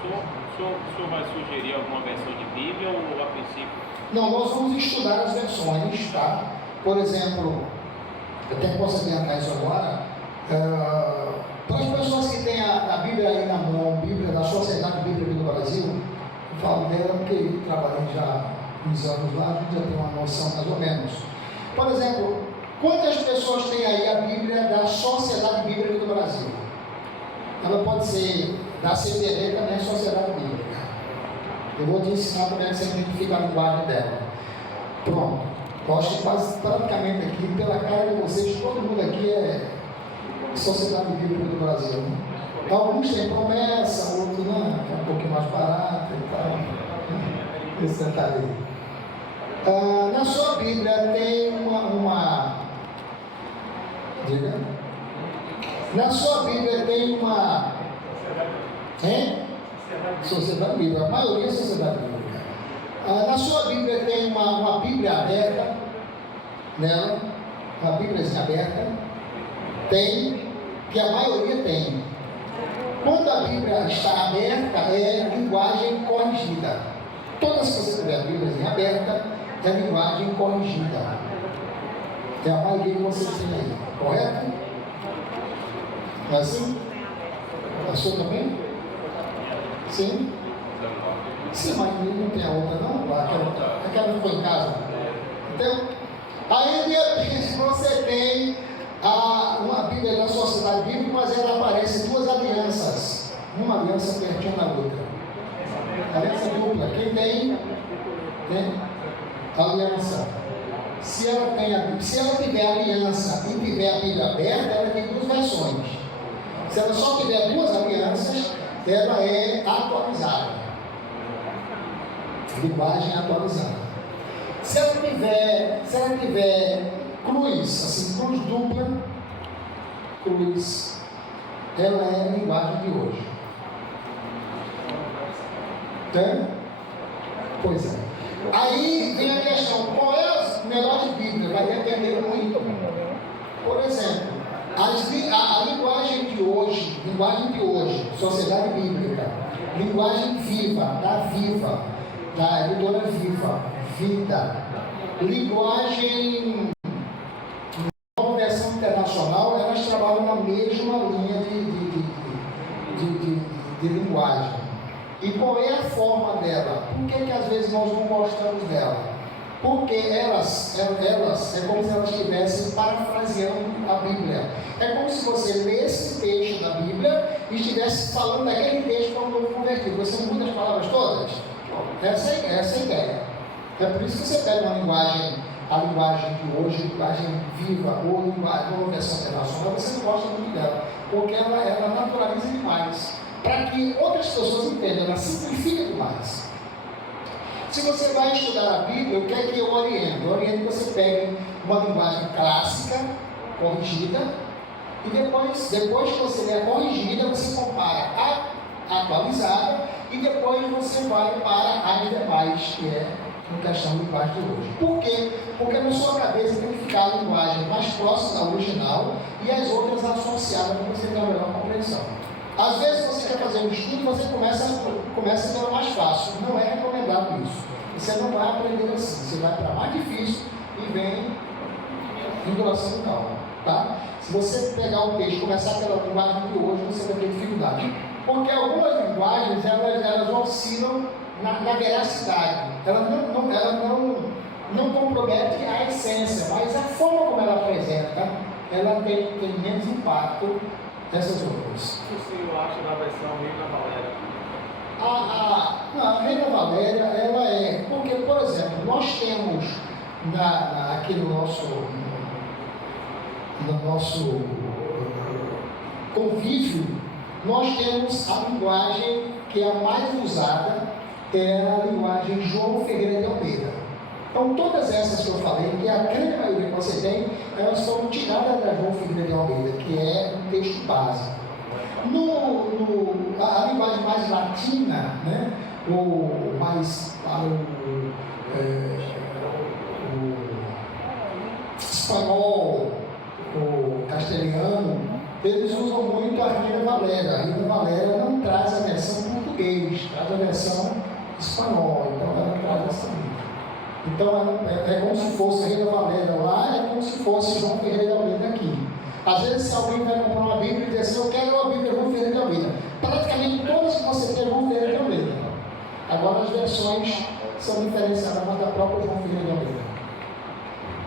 senhor vai sugerir alguma versão de Bíblia ou a princípio? Não, nós vamos estudar as versões, tá? Por exemplo, eu até posso adiantar isso agora. Para as pessoas que têm a Bíblia aí na mão, Bíblia da Sociedade Bíblica do Brasil, eu falo dela porque trabalhei já uns anos lá, a gente já tem uma noção mais ou menos. Por exemplo, quantas pessoas têm aí a Bíblia da Sociedade Bíblica do Brasil? Ela pode ser da CBD, também é Sociedade Bíblica. Eu vou te ensinar como é que você identifica a linguagem dela. Pronto. Eu acho que quase praticamente aqui, pela cara de vocês, todo mundo aqui é Sociedade Bíblica do Brasil. Né? Alguns têm promessa, outros não, que é um pouquinho mais barato e tal. Esse detalhe aí. Na sua Bíblia tem uma. Diga. Na sua Bíblia tem uma. Sociedade Bíblica. A maioria é Sociedade Bíblica. Na sua Bíblia tem uma Bíblia aberta. Nela. Uma Bíbliazinha aberta. Tem. Que a maioria tem. Quando a Bíblia está aberta, é linguagem corrigida. Todas que você tiver a Bíblia aberta, é linguagem corrigida. É a maioria que vocês têm aí, correto? É assim? A sua também? Sim? Sim, mas não tem a outra não? Aquela que foi em casa. Então, aí de repente você tem uma Bíblia da Sociedade Bíblica, mas ela aparece duas alianças. Uma aliança pertinho da outra. Aliança dupla. Quem tem aliança. Se ela tiver aliança e tiver a Bíblia aberta, ela tem duas versões. Se ela só tiver duas alianças, ela é atualizada. Linguagem atualizada. Se ela tiver cruz, assim, cruz dupla, cruz, ela é a linguagem de hoje. Entende? Pois é. Aí vem a questão, qual é a melhor de Bíblia? Vai depender muito. Por exemplo, a linguagem de hoje, Sociedade Bíblica, linguagem viva, da editora Viva, Vida, linguagem nova versão internacional, elas trabalham na mesma linha de linguagem. E qual é a forma dela? Por que às vezes nós não gostamos dela? Porque elas é como se elas estivessem parafraseando a Bíblia. É como se você lesse o texto da Bíblia e estivesse falando daquele texto para um novo convertido. Você muda as palavras todas? Essa é a ideia. É por isso que você pega a linguagem de hoje, linguagem viva, ou linguagem versão internacional, você não gosta muito dela, porque ela naturaliza demais. Para que outras pessoas entendam, ela simplifica demais. Se você vai estudar a Bíblia, o que é que eu oriento? Eu oriento que você pegue uma linguagem clássica, corrigida, e depois que você lê a corrigida, você compara a atualizada, e depois você vai para as demais, que é a questão da linguagem de hoje. Por quê? Porque na sua cabeça tem que ficar a linguagem mais próxima da original e as outras associadas para você ter uma melhor compreensão. Às vezes você quer fazer um estudo, você começa pelo mais fácil. Não é recomendado isso. Você não vai aprender assim. Você vai para mais difícil e vem em duração calma. Tá? Se você pegar o texto e começar pela linguagem de hoje, você vai ter dificuldade. Porque algumas linguagens, elas oscilam na veracidade. Ela não compromete a essência, mas a forma como ela apresenta, ela tem menos impacto dessas outras. O que o senhor acha da versão Reina Valéria? A Reina Valéria, ela é... Porque, por exemplo, nós temos aqui no nosso convívio, nós temos a linguagem que é a mais usada, é a linguagem João Ferreira de Almeida. Então, todas essas que eu falei, que a grande maioria que você tem, elas foram tiradas da João Ferreira de Almeida, que é um texto básico. A linguagem mais latina, né, ou mais para o espanhol, o castelhano, eles usam muito a Reina Valéria. A Reina Valéria não traz a versão português, traz a versão espanhola, então ela traz essa língua. Então é como se fosse a Reina Valéria lá, é como se fosse João Ferreira de Almeida aqui. Às vezes, se alguém vai comprar uma Bíblia e diz assim, eu quero uma Bíblia João Ferreira de Almeida, praticamente todas que você tem João Ferreira de Almeida. Agora as versões são diferenciadas, mas da própria João Ferreira de Almeida.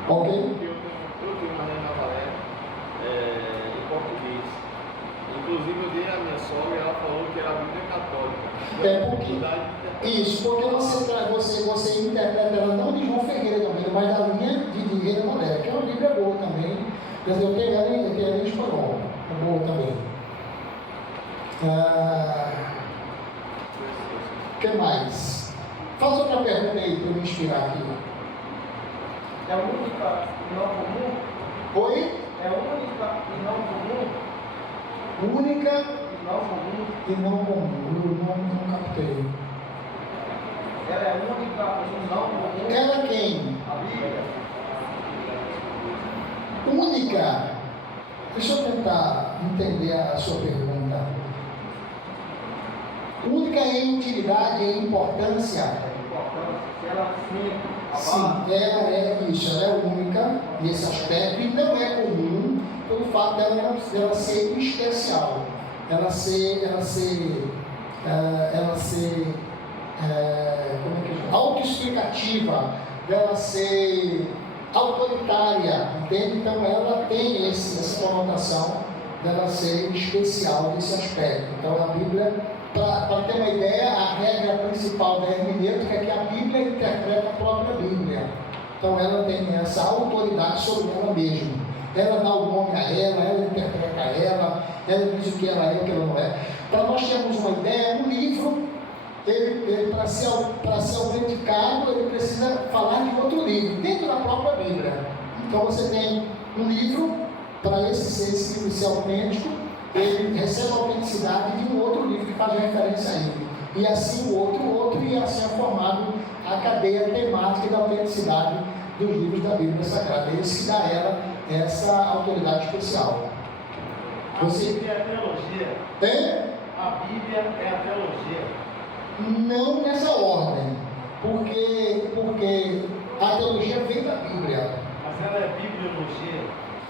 Ok? Eu tenho uma Reina Valéria em português. Inclusive eu dei a minha sogra e ela falou que era a Bíblia católica. Isso, porque você interpreta ela não de João Ferreira de Almeida, mas da linha de Reina Valéria, que é uma Bíblia boa também. Eu tenho ela em espanhol, é boa também. O que mais? Faz outra pergunta aí para me inspirar aqui. É única e não comum? Oi? É única e não comum? Única E não comum? e não comum. Eu não captei. Ela é única e não comum? Ela quem? A Bíblia? Única. Deixa eu tentar entender a sua pergunta. Única em utilidade e importância. Ela Sim, ela é isso, ela é única nesse aspecto e não é comum pelo fato dela ser especial, ela ser autoexplicativa, dela ser autoritária, entende? Então ela tem essa conotação dela ser especial nesse aspecto. Então a Bíblia, para ter uma ideia, a regra principal da hermenêutica é que a Bíblia interpreta a própria Bíblia. Então ela tem essa autoridade sobre ela mesma. Ela dá o nome a ela interpreta ela diz o que ela é e o que ela não é. Para nós termos uma ideia, um livro, ele para ser autenticado, ele precisa falar de outro livro, dentro da própria Bíblia. Então você tem um livro, para esse livro ser autêntico, ele recebe a autenticidade de um outro livro que faz referência a ele. E assim o outro, e assim é formado a cadeia temática da autenticidade dos livros da Bíblia Sagrada. Esse que dá a ela essa autoridade especial. A Bíblia é a teologia. É? A Bíblia é a teologia. Não nessa ordem, porque a teologia vem da Bíblia. Mas ela é bibliologia.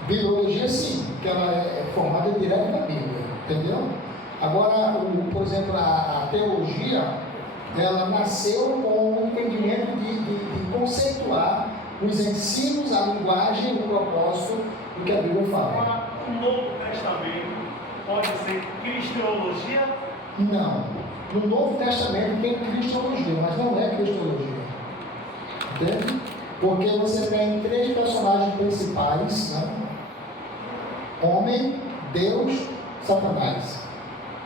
Bibliologia sim, porque ela é formada direto da Bíblia, entendeu? Agora, por exemplo, a teologia, ela nasceu com o entendimento de conceituar os ensinos, a linguagem, o propósito do que a Bíblia fala. Agora, o Novo Testamento pode ser cristologia? Não. No Novo Testamento tem cristologia, mas não é cristologia. Entende? Porque você tem três personagens principais, né? Homem, Deus, Satanás.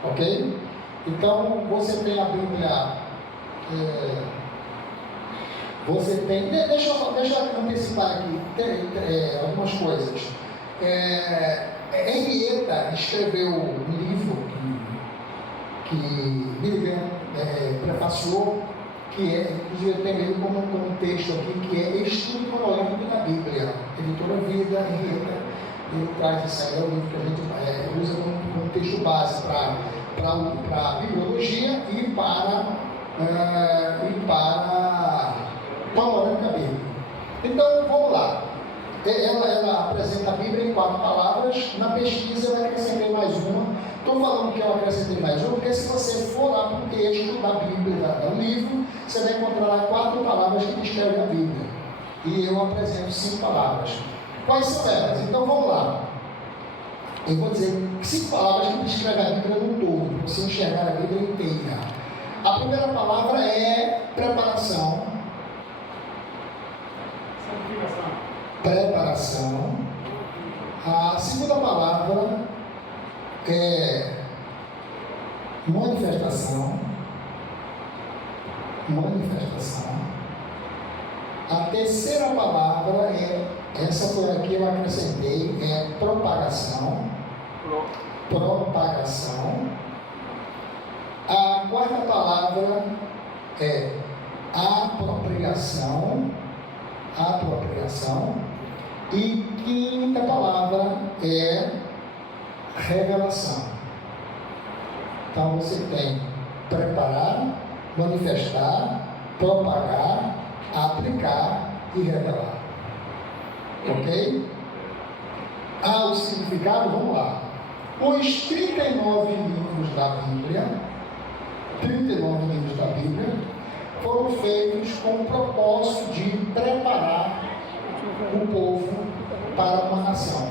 Ok? Então você tem a Bíblia. Você tem. Deixa eu antecipar aqui algumas coisas. Henrietta escreveu um livro que Billy prefaciou, que inclusive tem ele como um texto aqui, que é Estudo Cronológico da Bíblia, Editora Vida, Henrietta. Ele traz isso aí, é o livro que a gente usa como texto base para a bibliologia e para panorâmica bíblica. Então, vamos lá. Ela apresenta a Bíblia em 4 palavras. palavras. Na pesquisa eu acrescentei mais uma. Estou falando que eu acrescentei mais uma, porque se você for lá para o texto da Bíblia, do livro, você vai encontrar lá 4 palavras que descrevem a Bíblia. E eu apresento 5 palavras. Quais são elas? Então vamos lá. Eu vou dizer 5 palavras que descrevem a Bíblia no todo, para você enxergar a Bíblia inteira. A primeira palavra é preparação. Preparação. A segunda palavra é manifestação. Manifestação. A terceira palavra é, essa por aqui eu acrescentei, é propagação. Propagação. A quarta palavra é apropriação. Apropriação. E quinta palavra é revelação. Então você tem preparar, manifestar, propagar, aplicar e revelar. Ok? O significado, vamos lá. Os 39 livros da Bíblia, 39 livros da Bíblia, foram feitos com o propósito de preparar o povo para uma nação.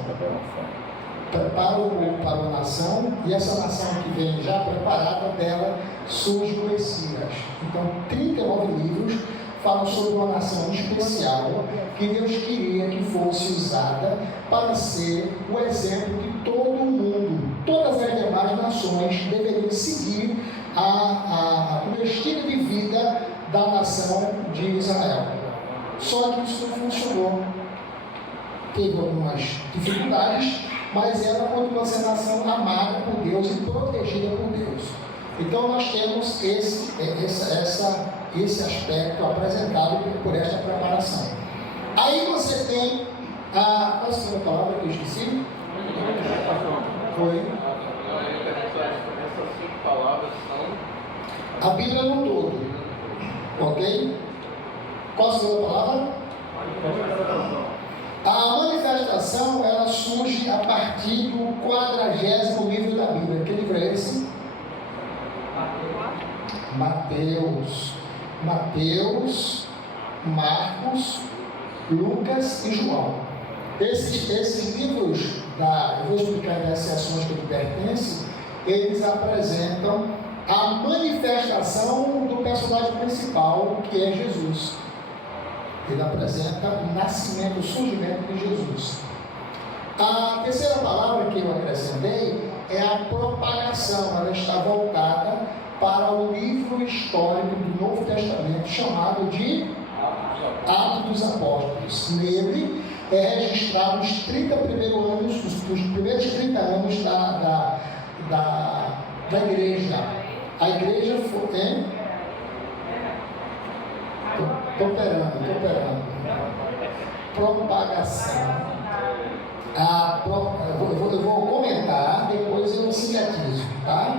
Prepara o povo para uma nação, e essa nação que vem já preparada, dela surge o Messias. Então, 39 livros falam sobre uma nação especial que Deus queria que fosse usada para ser o exemplo que todo mundo, todas as demais nações deveriam seguir o estilo de vida da nação de Israel. Só que isso não funcionou. Teve algumas dificuldades, mas ela continua sendo nação amada por Deus e protegida por Deus. Então nós temos esse aspecto apresentado por esta preparação. Aí você tem qual a segunda palavra que eu esqueci? Foi? Essas 5 palavras são A Bíblia no todo. Ok? Qual a segunda palavra? A manifestação, ela surge a partir do 40º livro da Bíblia. Que livro é esse? Mateus. Mateus, Marcos, Lucas e João. Esses livros, eu vou explicar das seções que ele pertence, eles apresentam a manifestação do personagem principal, que é Jesus. Ele apresenta o nascimento, o surgimento de Jesus. A terceira palavra que eu acrescentei é a propagação. Ela está voltada para o livro histórico do Novo Testamento, chamado de Atos dos Apóstolos. Nele é registrado os 30 primeiros anos, os primeiros 30 anos da igreja. A igreja foi... Estou operando. Propagação. Eu vou comentar, depois eu sintetizo, tá?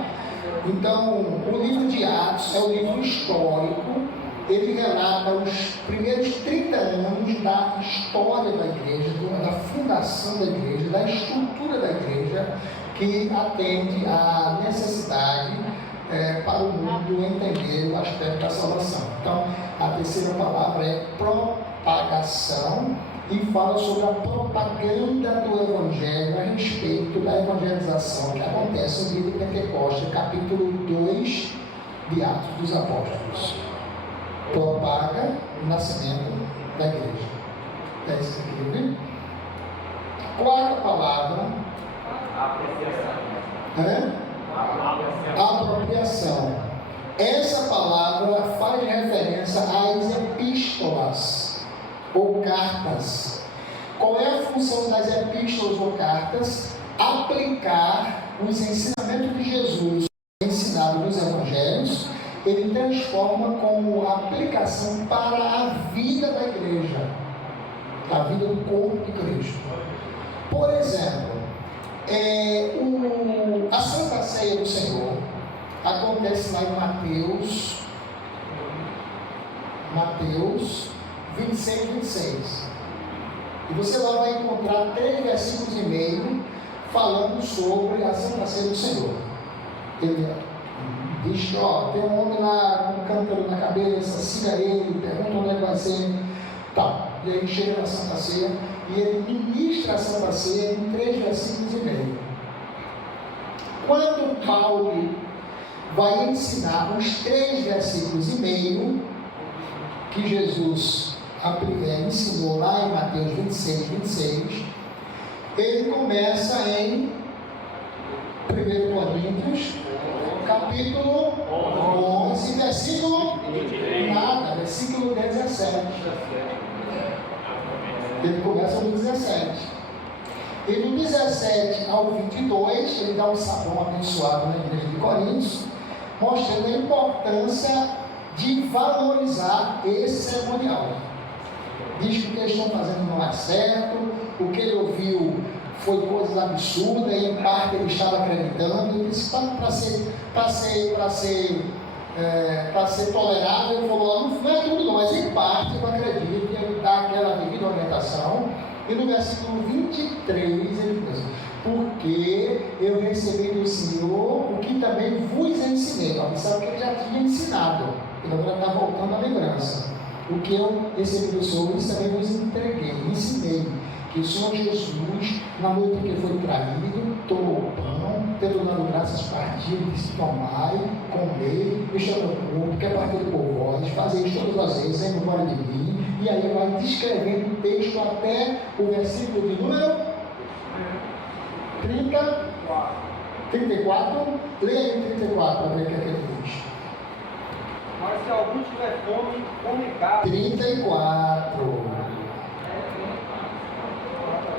Então, o livro de Atos é um livro histórico. Ele relata os primeiros 30 anos da história da igreja, da fundação da igreja, da estrutura da igreja, que atende à necessidade para o mundo entender o aspecto da salvação. Então, a terceira palavra é propagação e fala sobre a propaganda do Evangelho a respeito da evangelização que acontece no livro de Pentecostes, capítulo 2 de Atos dos Apóstolos. Propaga o nascimento da igreja. É isso aqui, viu? Quarta palavra. Apropriação. Essa palavra faz referência às epístolas ou cartas. Qual é a função das epístolas ou cartas? Aplicar os ensinamentos de Jesus ensinado nos evangelhos. Ele transforma como aplicação para a vida da igreja, a vida do corpo de Cristo. Por exemplo, a Santa Ceia do Senhor acontece lá em Mateus 26, 26. E você lá vai encontrar 3 versículos e meio falando sobre a Santa Ceia do Senhor. Ele diz que, ó, tem um homem lá com um cântaro na cabeça, siga ele, pergunta onde é que vai ser, tal. E aí chega na Santa Ceia e ele ministra a Santa Ceia em 3 versículos e meio. Quando Paulo vai ensinar os 3 versículos e meio que Jesus ensinou lá em Mateus 26, ele começa em 1 Coríntios, capítulo 11, versículo nada, versículo 17. Ele começa no 17. E do 17 ao 22, ele dá um sabão abençoado na igreja de Coríntios, mostrando a importância de valorizar esse cerimonial. Diz que o que eles estão fazendo não é certo, o que ele ouviu foi coisas absurdas, e em parte ele estava acreditando. Ele disse para ser tolerável, ele falou, não é tudo não, mas em parte eu acredito, e ele dá aquela devida orientação. E no versículo 23 ele diz, porque eu recebi do Senhor o que também vos ensinei. Ó, sabe que ele já tinha ensinado, ele agora está voltando à lembrança. O que eu recebi do Senhor, isso também vos entreguei, ensinei, que o Senhor Jesus, na noite que foi traído, tomou o pão, tendo dado graças, partiu, disse, tomai, comei, este é o meu corpo, que é partido por vós, fazei isto todas as vezes, em memória de mim. E aí vai descrevendo o texto até o versículo de número 34. Leia em 34 para ver o que é que ele diz. Mas se algum tiver fome, come carne. 34.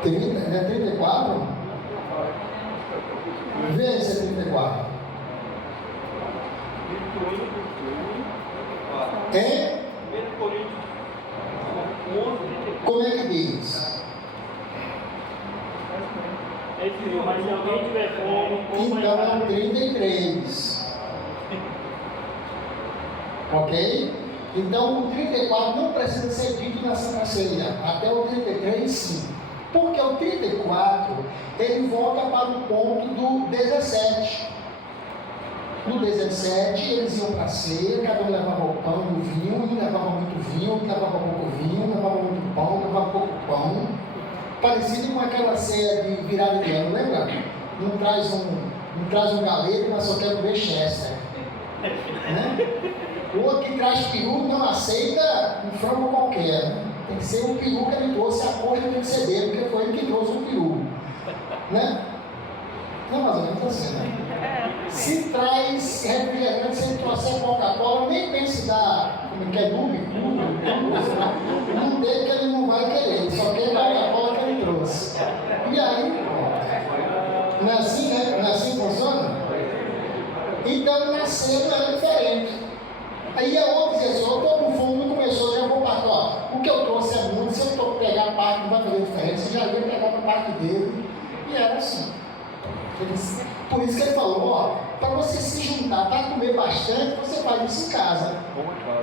30, não é 34? Vê aí se é 34. É? 1 Coríntios 11. Como é que diz? Mas se alguém tiver fome, coma Então é carne. 33. Ok? Então o 34 não precisa ser dito na Santa Ceia, até o 33 sim. Porque o 34 ele volta para o ponto do 17. No 17 eles iam para a ceia, cada um levava o pão e o vinho, um levava muito vinho, outro levava pouco vinho, levava muito pão, levava pouco pão. Parecido com aquela ceia de virada de ano, lembra? Não traz um galego, mas só quer ver Chester. Né? O outro que traz peru não aceita um frango qualquer. Né? Tem que ser um peru que ele trouxe, a coisa tem que ser dele, porque foi ele que trouxe o peru. Né? Não, mais ou menos assim, né? Se traz refrigerante, se ele trouxer Coca-Cola, nem pense em dar, como que é, não tem, que ele não vai querer, ele só quer a Coca-Cola que ele trouxe. E aí, não é assim, né? Não é assim que funciona? Então, na ceia não é diferente. Aí a outra dizia assim, eu estou com fome, não começou, já vou partir, ó, o que eu trouxe é muito, se eu estou pegar a parte não vai fazer diferença, já ia pegar a parte dele, e era assim. Por isso que ele falou, ó, para você se juntar, para comer bastante, você faz isso em casa.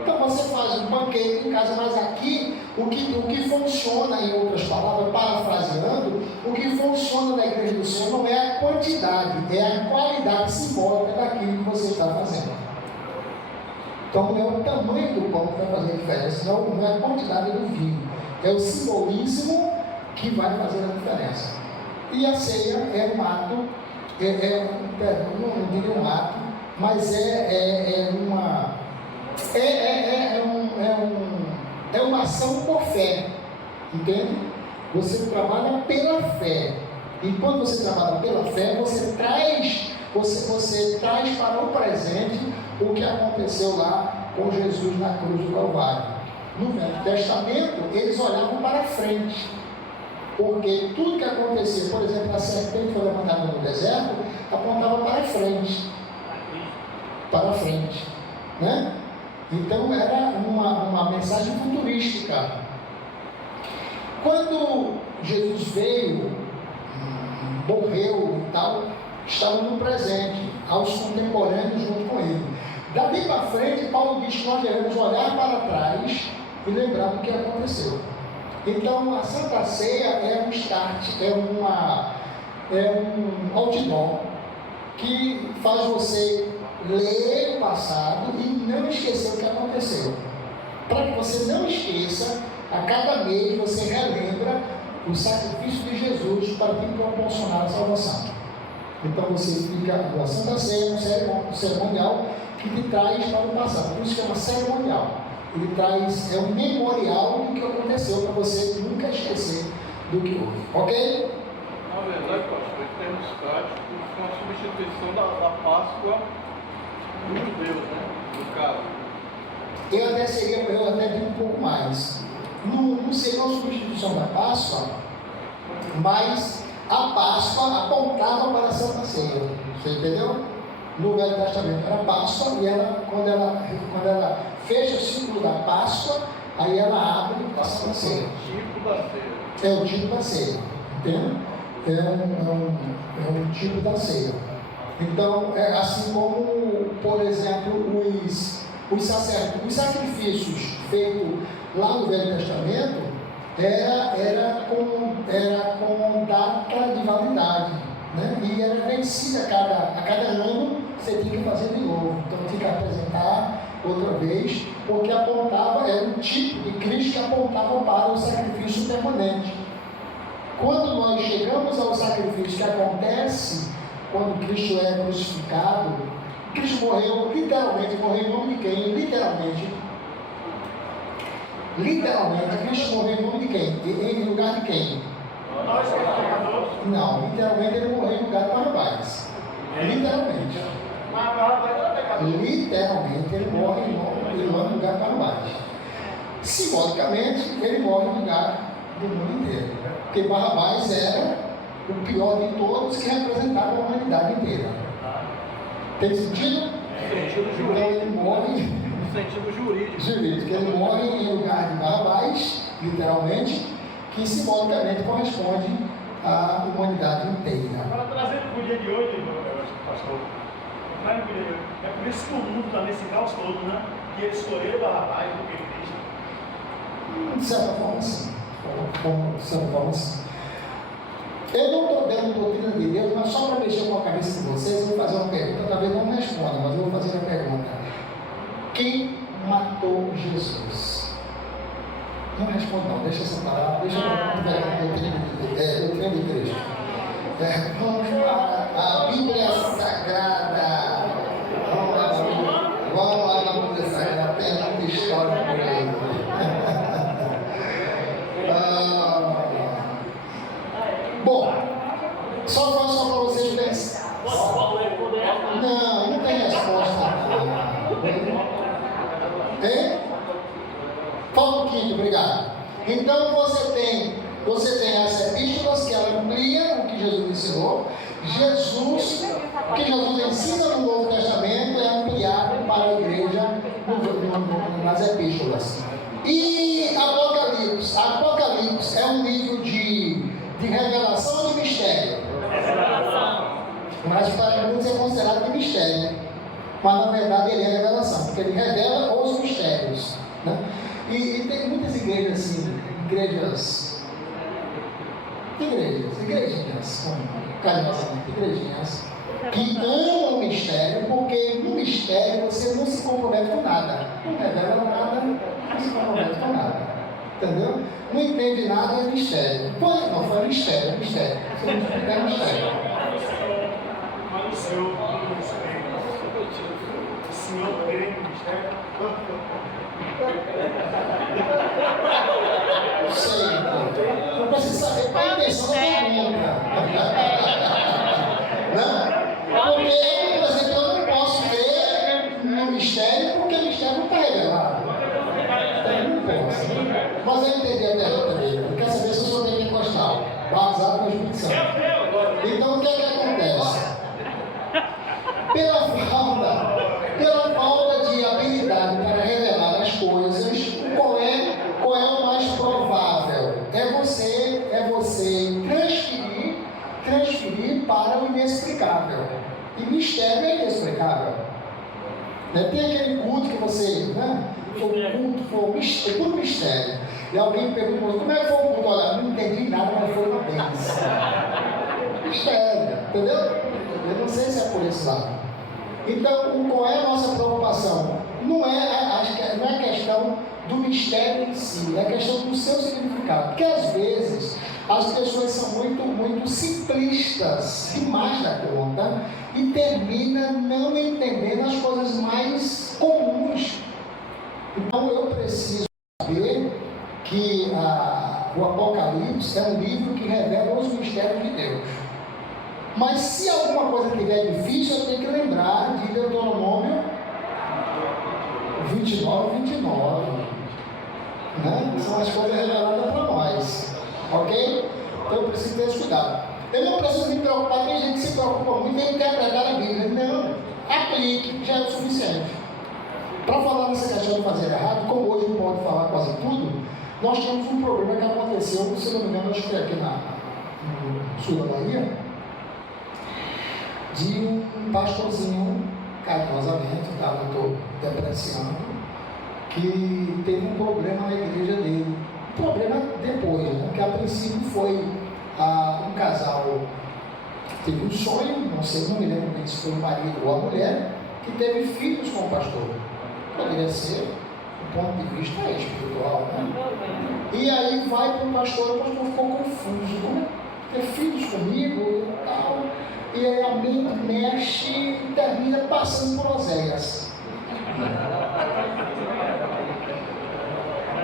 Então você faz um banquete em casa, mas aqui, o que funciona, em outras palavras, parafraseando, o que funciona na igreja do Senhor não é a quantidade, é a qualidade simbólica daquilo que você está fazendo. Então não é o tamanho do pão que vai fazer a diferença, não é a quantidade do vinho, é o simbolismo que vai fazer a diferença. E a ceia é um ato, não diria um ato, mas é uma ação por fé, entende? Você trabalha pela fé, e quando você trabalha pela fé, você traz para o presente o que aconteceu lá com Jesus na cruz do Calvário. No Velho Testamento, eles olhavam para frente. Porque tudo que acontecia, por exemplo, a serpente foi levantada no deserto, apontava para frente. Para frente. Né? Então era uma mensagem futurística. Quando Jesus veio, morreu e tal, estava no presente, aos contemporâneos junto com ele. Dali para frente, Paulo diz que nós devemos olhar para trás e lembrar do que aconteceu. Então, a Santa Ceia é um start, um outdoor que faz você ler o passado e não esquecer o que aconteceu. Para que você não esqueça, a cada mês você relembra o sacrifício de Jesus para te proporcionar a salvação. Então você fica a doação da ceia, um cerimonial que te traz para o passado. Por isso chama cerimonial. Ele traz, um memorial do que aconteceu para você nunca esquecer do que houve. Ok? Na verdade, pastor, em termos práticos, foi uma substituição da Páscoa dos judeus, né? No caso. Eu até digo um pouco mais. Não seria uma substituição da Páscoa, mas a Páscoa apontava para a Santa Ceia. Você entendeu? No Velho Testamento era Páscoa e quando ela fecha o ciclo da Páscoa, aí ela abre a Santa Ceia. Tipo da ceia. É o tipo da ceia. Entendeu? É um tipo da ceia. Então, é assim como, por exemplo, os sacrifícios feitos lá no Velho Testamento era com data de validade, né? E era vencida a cada ano, você tinha que fazer de novo. Então tinha que apresentar outra vez, porque apontava, era um tipo de Cristo que apontava para o sacrifício permanente. Quando nós chegamos ao sacrifício que acontece quando Cristo é crucificado, Cristo morreu literalmente, morreu em nome de quem? Literalmente, Cristo morreu em nome de quem? Em lugar de quem? Não, literalmente ele morreu em lugar de Barrabás. Literalmente. Literalmente ele morre em lugar de Barrabás. Simbolicamente, ele morre em lugar do mundo inteiro. Porque Barrabás era o pior de todos que representava a humanidade inteira. Tem sentido? Então ele morre. No sentido jurídico. Ele morre em lugar de Barrabás, literalmente, que simbolicamente corresponde à humanidade inteira. Agora, trazendo para o dia de hoje, pastor, é por isso que o mundo está nesse caos todo, né? Que eles escolheram Barrabás do que Cristo. De certa forma, sim. Eu não estou dando doutrina de Deus, mas só para mexer com a cabeça de vocês, eu vou fazer uma pergunta, talvez não responda, mas eu vou fazer uma pergunta. Quem matou Jesus? Não responda não, deixa essa palavra, deixa eu ver doutrina de Cristo. Vamos para a Bíblia Sagrada. Vamos lá na Bíblia Sagrada, tem muita história por aí. Bom, só para vocês pensarem. Não tem resposta. Tem? Falta um quinto, obrigado. Então você tem as epístolas que ela amplia o que Jesus ensinou. O que Jesus ensina no Novo Testamento é ampliado para a igreja nas epístolas. E Apocalipse. Apocalipse é um livro de revelação ou de mistério? Mas para muitos é considerado de mistério. Mas na verdade ele é revelação, porque ele revela os mistérios, né? E tem muitas igrejas assim, igrejinhas, carinhosamente, igrejinhas, que amam o mistério, porque no mistério você não se compromete com nada, não revela nada, não se compromete com nada, entendeu? Não entende nada, é mistério. Não foi mistério, é mistério. Você não explica mistério. Mas o senhor crê no mistério? Eu sei, não precisa saber qual é a intenção da pergunta. Não? Porque eu, por exemplo, eu não posso ver no mistério, porque o mistério não está revelado. Eu não posso. Mas eu entendi a pergunta dele. Eu quero saber se eu sou pentecostal, batizado com a Espírito Santo. Então o que é que acontece? Pela falta de habilidade para revelar as coisas, qual é o mais provável? É você transferir para o inexplicável. E mistério é inexplicável. Tem aquele culto que você, foi tudo mistério. E alguém perguntou, como é que foi o culto? Olha, não entendi nada, mas foi uma bênção. mistério, entendeu? Eu não sei se é por esse lado. Então, qual é a nossa preocupação? Não é questão do mistério em si, é questão do seu significado. Porque às vezes as pessoas são muito simplistas demais da conta e termina não entendendo as coisas mais comuns. Então eu preciso saber que o Apocalipse é um livro que revela os mistérios de Deus. Mas se alguma coisa estiver difícil, eu tenho que lembrar de Deuteronômio 29. Né? São as coisas reveladas para nós. Ok? Então eu preciso ter esse cuidado. Eu não preciso me preocupar, tem gente que se preocupa muito em interpretar a Bíblia. Não, aplique, já é o suficiente. Para falar nessa questão de fazer errado, como hoje não pode falar quase tudo, nós temos um problema que aconteceu, se não me engano, acho que aqui no sul da Bahia, de um pastorzinho, carinhosamente, tá? Não estou depreciando, que teve um problema na igreja dele. Um problema depois, né? Que a princípio foi um casal que teve um sonho, não me lembro bem se foi o marido ou a mulher, que teve filhos com o pastor. Poderia ser do ponto de vista espiritual, né? E aí vai para o pastor ficou confuso, como ter filhos comigo e tal. E aí a mente mexe e termina passando por Oséias.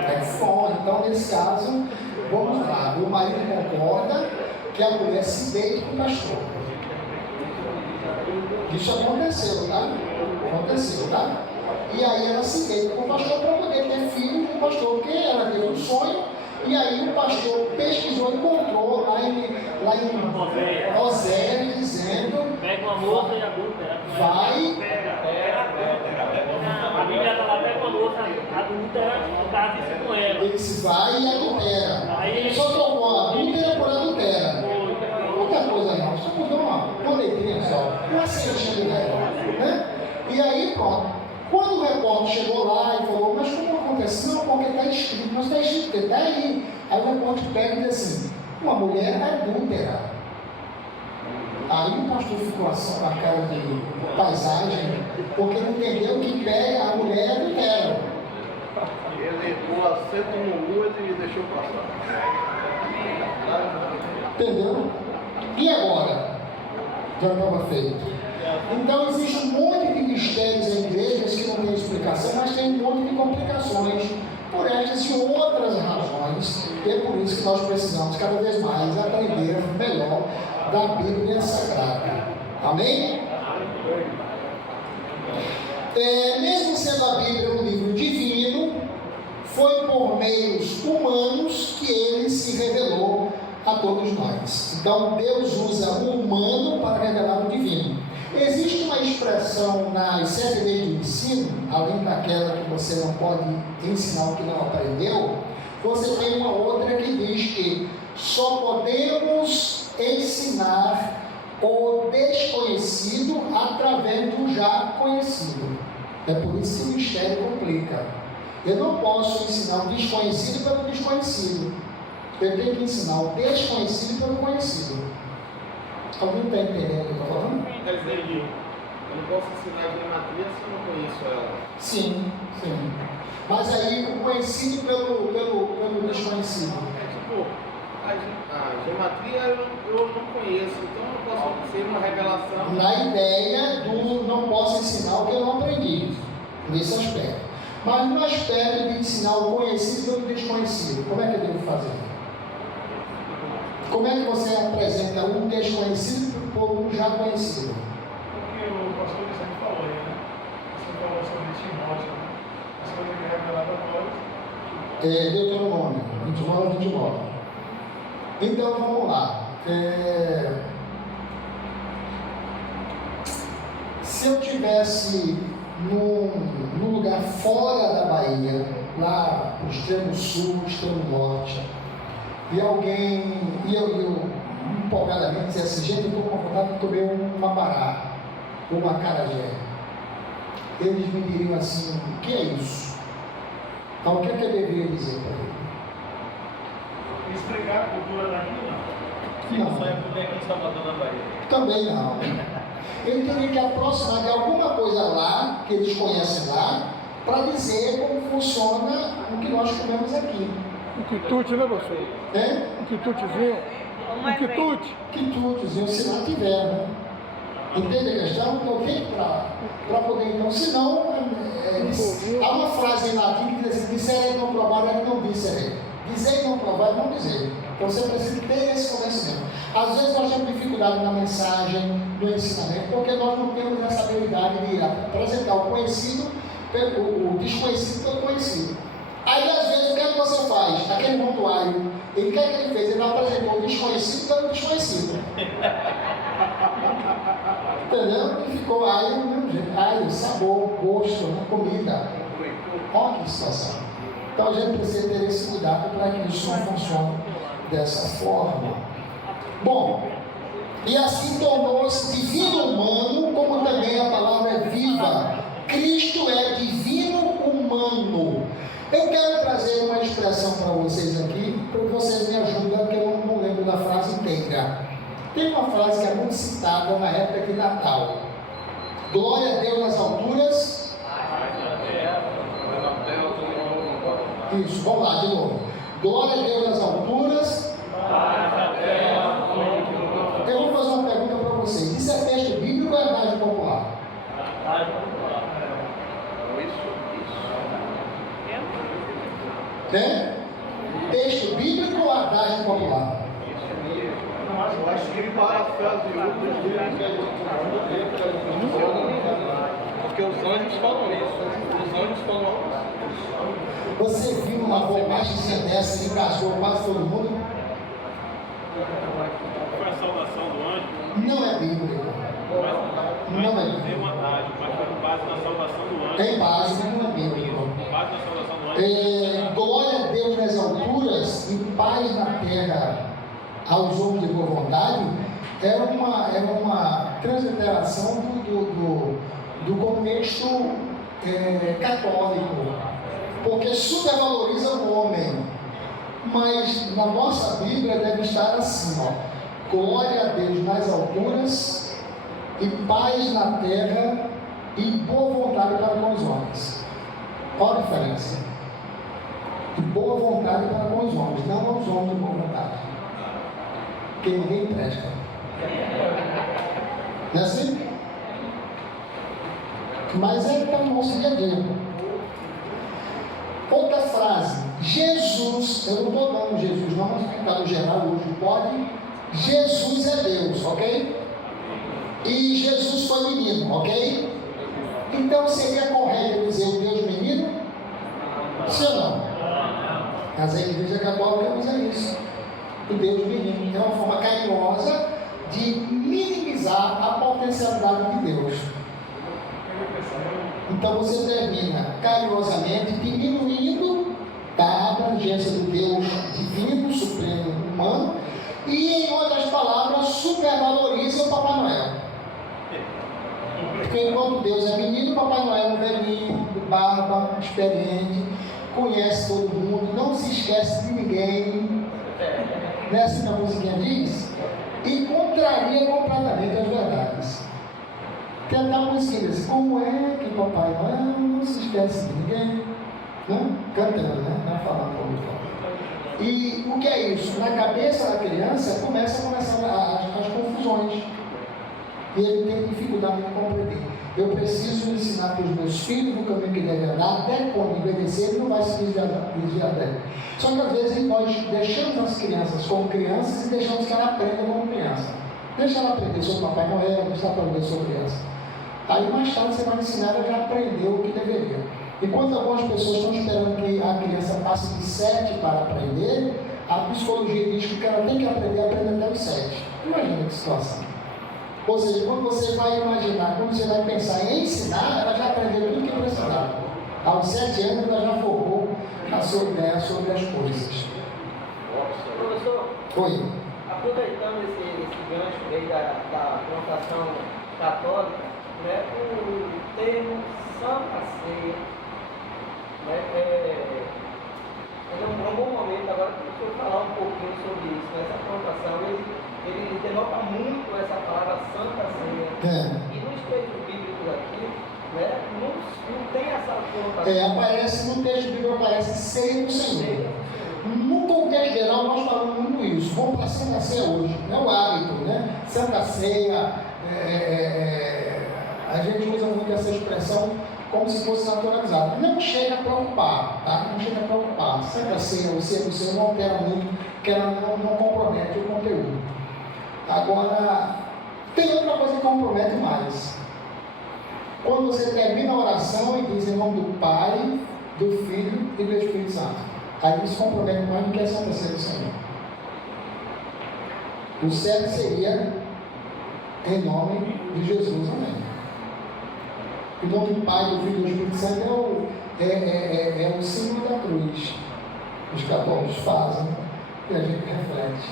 É foda. Então, nesse caso, vamos lá. O marido concorda que a mulher se deite com o pastor. Isso aconteceu, tá? E aí ela se deita com o pastor para poder ter filho com o pastor, porque ela teve um sonho. E aí o pastor pesquisou e encontrou lá em Oséias dizendo: pega uma moça e adulta. Vai. A Bíblia está lá, pega uma moça adulta, casa isso com ela. Ele se vai e adultera. Ele só trocou a adúltera por adultera. Muita coisa não, só mudou uma letrinha só, uma cestinha de leve, né? E aí pronto. Quando o repórter chegou lá e falou: mas como aconteceu? Não, porque está escrito, mas está escrito, está aí. Aí o repórter pega e diz assim: uma mulher adúltera. Aí o pastor ficou assim com a cara de paisagem, porque não entendeu que pega a mulher adultera. Ele pôs acento no lua e deixou passar. Entendeu? E agora? Já estava feito. Então existe um monte de mistérios em igrejas que não tem explicação, mas tem um monte de complicações por estas e outras razões. E é por isso que nós precisamos cada vez mais aprender melhor da Bíblia Sagrada. Amém? Mesmo sendo a Bíblia um livro divino, foi por meios humanos que ele se revelou a todos nós. Então Deus usa o humano para revelar o divino. Existe uma expressão nas 7 leis do ensino, além daquela que você não pode ensinar o que não aprendeu, você tem uma outra que diz que só podemos ensinar o desconhecido através do já conhecido. É por isso que o mistério complica. Eu não posso ensinar o desconhecido pelo desconhecido. Eu tenho que ensinar o desconhecido pelo conhecido. Alguém está entendendo o que eu estou falando? Quer dizer, eu não posso ensinar geometria se eu não conheço ela. Sim. Mas aí o conhecido pelo desconhecido. Tipo, a geometria eu não conheço, então eu não posso ser uma revelação. Na ideia do não posso ensinar o que eu não aprendi, nesse aspecto. Mas no aspecto de ensinar o conhecido pelo desconhecido, como é que eu devo fazer? Como é que você apresenta um desconhecido por um já conhecido? Porque o pastor sempre falou aí, né? Você falou sobre Timóteo, né? As coisas que revelava agora. Deuteronômio 29. Então vamos lá. Se eu tivesse num lugar fora da Bahia, lá no extremo sul, extremo norte, e alguém, eu empolgadamente dizia assim: gente, eu estou com vontade de comer um abará ou uma acarajé. Eles me diriam assim: o que é isso? Então o que é que eu deveria dizer para ele? Explicar a cultura daqui, não. Não. Só é poder aqui em Salvador na Bahia. Também não. Ele teria que aproximar de alguma coisa lá, que eles conhecem lá, para dizer como funciona o que nós comemos aqui. Um quitute, né, pastor? É? Um quitutezinho. Um quitute. Quitutezinho, se não tiver, né? Entende a questão? Então tem para poder, então, senão, há uma frase em latim que diz assim, disser e não provar é não disser. Dizer e não provar é não dizer. Então você precisa ter esse conhecimento. Às vezes nós temos dificuldade na mensagem, no ensinamento, porque nós não temos essa habilidade de apresentar o conhecido, o desconhecido pelo conhecido. Aí às vezes o que é que você faz? Aquele montuário, ele o que é que ele fez? Ele apresentou o desconhecido pelo desconhecido. Entendeu? E ficou aí do mesmo jeito. Aí, sabor, gosto, né? Comida. Olha que situação. Então a gente precisa ter esse cuidado para que isso não funcione dessa forma. Bom, e assim tornou-se divino humano, como também a palavra é viva. Cristo é divino humano. Eu quero trazer uma expressão para vocês aqui, para que vocês me ajudem, porque eu não lembro da frase inteira. Tem uma frase que é muito citada na época de Natal. Glória a Deus nas alturas. Isso, vamos lá de novo. Glória a Deus nas alturas. Eu vou fazer uma pergunta para vocês. Isso é texto bíblico ou é adagio popular? É? Texto bíblico ou adagio popular? Eu acho que ele parafraseou porque os anjos falam isso. Os anjos falam isso. Você viu uma bobagem dessa e casou quase todo mundo? Foi a salvação do anjo? Não é bíblico. Não é Tem bíblico. uma rádio, mas foi com base na salvação do anjo. Tem base, não é bíblico. Com base na salvação do anjo. Glória a Deus nas alturas e paz na terra aos homens de boa vontade, é uma transliteração do contexto católico, porque supervaloriza o homem. Mas na nossa Bíblia deve estar assim, ó: glória a Deus nas alturas e paz na terra e boa vontade para com os homens. Qual a diferença? E boa vontade para com os homens, não aos homens de boa vontade. Porque ninguém presta. Não é assim? Mas é para o nosso dia a dia. Outra frase. Jesus, eu não estou dando Jesus, não, mas está no geral hoje pode. Jesus é Deus, ok? E Jesus foi menino, ok? Então seria correto dizer o Deus menino? Sim ou não? Mas a Igreja Católica usa isso. O Deus menino é uma forma carinhosa de minimizar a potencialidade de Deus. Então você termina carinhosamente diminuindo a abrangência do Deus divino, supremo, humano, e em outras palavras supervaloriza o Papai Noel. Porque enquanto Deus é menino, Papai Noel é um velhinho, barba, experiente, conhece todo mundo, não se esquece de ninguém. Nessa que a musiquinha diz, e contraria completamente as verdades. Tem a musiquinha diz: como é que Papai Noel não se esquece de ninguém? Né? Cantando, né? Não falando como fala. E o que é isso? Na cabeça da criança começam as confusões. E ele tem dificuldade de compreender. Eu preciso ensinar para os meus filhos o caminho que devem andar, até quando envelhecer ele não vai se desviar dele. Só que às vezes nós deixamos as crianças como crianças e deixamos que ela aprenda como criança. Deixa ela aprender sobre Papai Noel, deixa ela aprender sobre criança. Aí mais tarde você vai ensinar ela já aprendeu o que deveria. Enquanto algumas pessoas estão esperando que a criança passe de 7 para aprender, a psicologia diz que ela tem que aprender até os 7. Imagina que situação. Ou seja, quando você vai imaginar, quando você vai pensar em ensinar, ela já aprendeu tudo que precisava. Aos 7 anos ela já formou a sua ideia sobre as coisas. Professor, Oi. aproveitando esse gancho aí da conotação católica, né, o termo Santa Ceia, né, é um bom momento agora para o senhor falar um pouquinho sobre isso, essa conotação. ele denota muito essa palavra Santa Ceia. E nos textos bíblicos aqui, né, não tem essa conotação. Aparece no texto bíblico, aparece ceia do Senhor. No contexto geral, nós falamos muito isso. Vamos para a Santa Ceia hoje. É o hábito, né? Santa Ceia, a gente usa muito essa expressão como se fosse naturalizado. Não chega a preocupar, tá? Não chega a preocupar. Santa Ceia, o ceia do Senhor não altera muito, porque ela não compromete o conteúdo. Agora, tem outra coisa que compromete mais. Quando você termina a oração e diz em nome do Pai, do Filho e do Espírito Santo. Aí isso compromete mais do que a Santa Ceia do Senhor. O certo seria em nome de Jesus, amém. Em nome do Pai, do Filho e do Espírito Santo é o símbolo da cruz. Os católicos fazem e a gente reflete.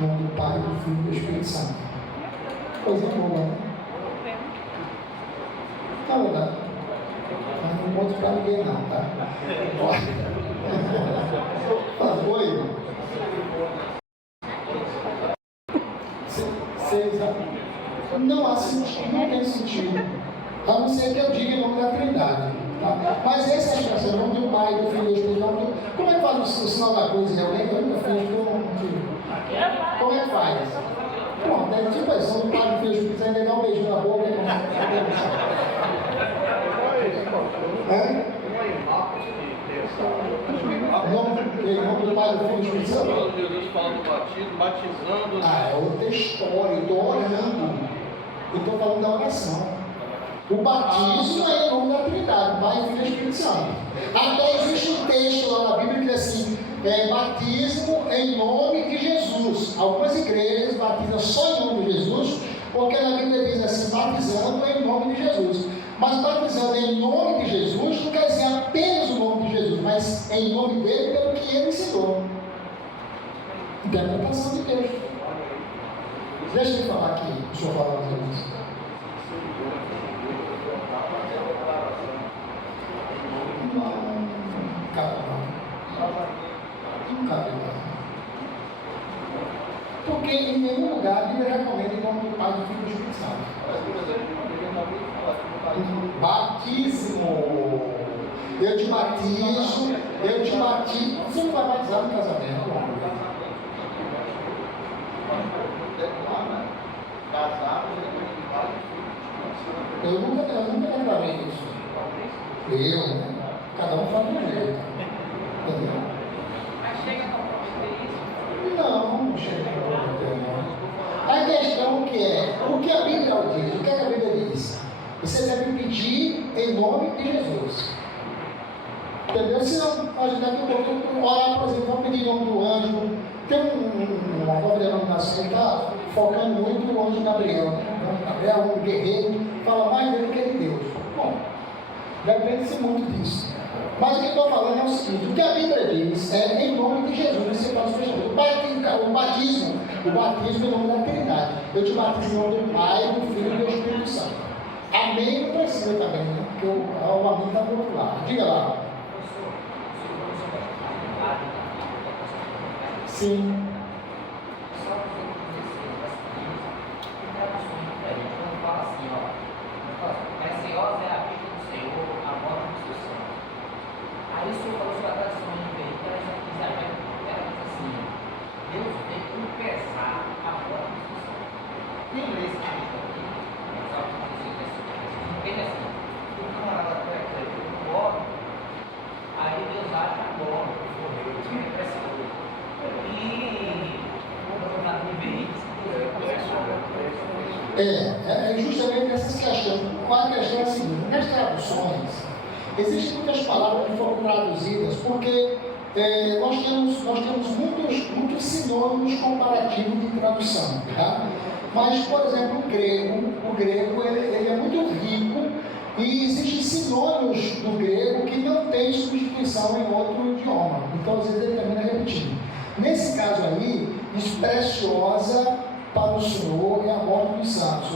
Em nome do Pai, do Filho e do Espírito Santo. Coisa boa, né? Na verdade, mas não conto para ninguém não, tá? Oi? Não há sentido, não tem sentido. A não ser que eu diga em nome da Trindade. Tá? Mas essa é a expressão, em nome do Pai, do Filho e do Espírito Santo. Como é que faz o sinal da cruz? Eu nunca fiz, como é que faz? Bom, tem tipo a expressão do Pai, do Filho e do Espírito Santo, ele dá um beijinho na boca. Em nome do Pai, do Filho e do Espírito Santo. Jesus fala do batismo, batizando. É outra história, eu estou orando. Eu estou falando da oração. O batismo é em nome da Trindade, Pai, Filho e Espírito Santo. Até existe um texto lá na Bíblia que diz assim: batismo em nome de Jesus. Algumas igrejas batizam só em nome de Jesus, porque na Bíblia diz assim: batizando em nome de Jesus. Mas batizando em nome de Jesus não quer dizer apenas o nome de Jesus, mas em nome dele pelo que ele ensinou. Interpretação de texto. Deixa eu falar aqui, o senhor falar mais isso. Não cabe não. Porque em nenhum lugar a Bíblia recomenda em nome do Pai, do Filho e do Espírito Santo. Batismo. Eu te batizo. Você não vai batizar no casamento. Eu nunca declarei isso. Cada um faz do jeito. Entendeu? Mas chega a comprometer isso? Não chega a comprometer, não. A questão que é, o que a Bíblia diz? O que a Bíblia diz? Você deve pedir em nome de Jesus. Entendeu? Se não, a gente daqui a pouco orar, por exemplo, vamos pedir em nome do anjo. Tem uma nova denominação que está focando muito no anjo Gabriel. Gabriel, um guerreiro, fala mais dele que de Deus. Bom, depende-se muito disso. Mas o que eu estou falando é o seguinte: o que a Bíblia diz é em nome de Jesus. Você faz o batismo em nome da Trindade. Eu te batizo em nome do Pai, do Filho e do Espírito Santo. Amém não precisa também, né? Porque o amém está do outro lado. Diga lá. Sim. Preciosa é a vida do Senhor, a morte do seu santo. Aí o Senhor falou sobre a tradição de ver, que ela diz assim: Deus veio pesar a morte do seu santo. Tem esse texto aqui, sabe o que diz isso? Ele assim: o camarada morre, aí Deus acha a morte, morreu, é precioso. E quando eu vi isso, é justamente essas questões. A questão é a seguinte: nas traduções, existem muitas palavras que foram traduzidas porque nós temos muitos sinônimos comparativos de tradução. Tá? Mas, por exemplo, o grego ele é muito rico e existem sinônimos do grego que não tem substituição em outro idioma. Então, às vezes, ele termina repetindo. Nesse caso aí, diz preciosa para o Senhor é a morte dos santos.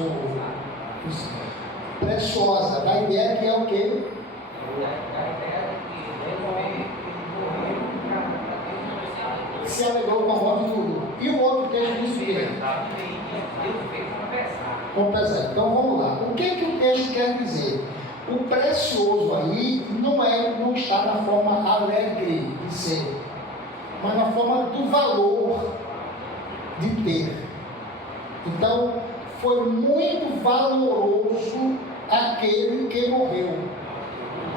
Preciosa, da ideia que é o quê? Se alegrou com a morte do. E o outro texto diz o Como pesar. Então vamos lá. O que o texto quer dizer? O precioso aí não está na forma alegre de ser, mas na forma do valor de ter. Então, foi muito valoroso aquele que morreu.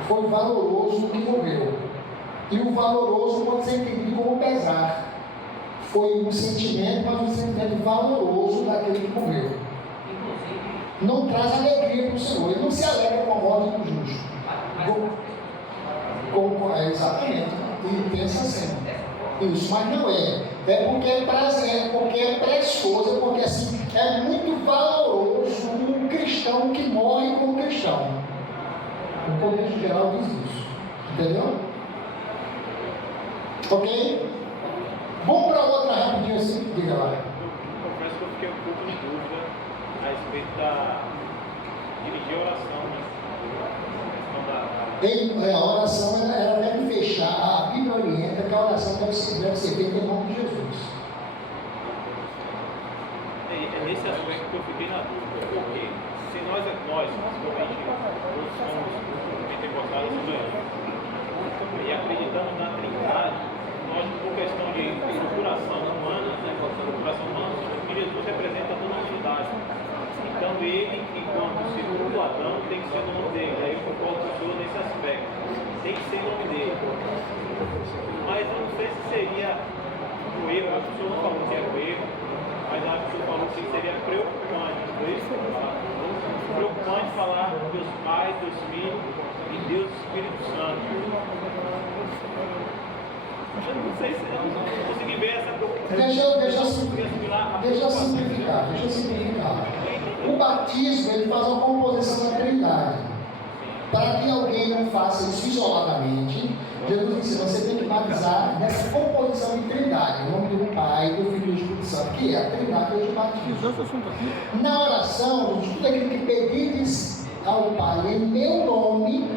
Foi valoroso o que morreu. E o valoroso pode ser entendido como pesar. Foi um sentimento, mas um sentimento valoroso daquele que morreu. Não traz alegria para o Senhor. Ele não se alegra com a morte do justo. Exatamente. E pensa assim. Isso, mas não é. É porque é prazer, porque é precioso, é porque assim, é muito valoroso um cristão que morre como cristão. O contexto geral diz isso. Entendeu? Ok? Vamos para outra rapidinho assim, diga lá. Eu confesso que eu fiquei um pouco de dúvida a respeito da dirigir a oração, né? A questão da... A oração ela deve fechar, a Bíblia orienta que a oração deve ser feita em nome de Jesus. É nesse aspecto que eu fiquei na dúvida, porque se nós principalmente, todos somos pentecostais e acreditamos na Trindade, nós, por questão de procuração humana, que Jesus representa toda a humanidade. Então ele, enquanto segundo Adão, tem que ser o nome dele. Aí eu concordo com o senhor nesse aspecto. Tem que ser o nome dele. Mas eu não sei se seria um erro, acho que o senhor não falou que era um erro, mas acho que o senhor falou que seria preocupante. Por isso, preocupante falar Deus Pai, Deus Filho e Deus Espírito Santo. Eu não sei se eu não consegui ver essa preocupação. Deixa eu simplificar. O batismo ele faz uma composição da Trindade. Para que alguém não faça isso isoladamente, Jesus disse: você tem que batizar nessa composição de Trindade, em nome do Pai, do Filho e do Espírito Santo, que é a Trindade que eu te batismo. Na oração, tudo aquilo que pedires ao Pai em meu nome,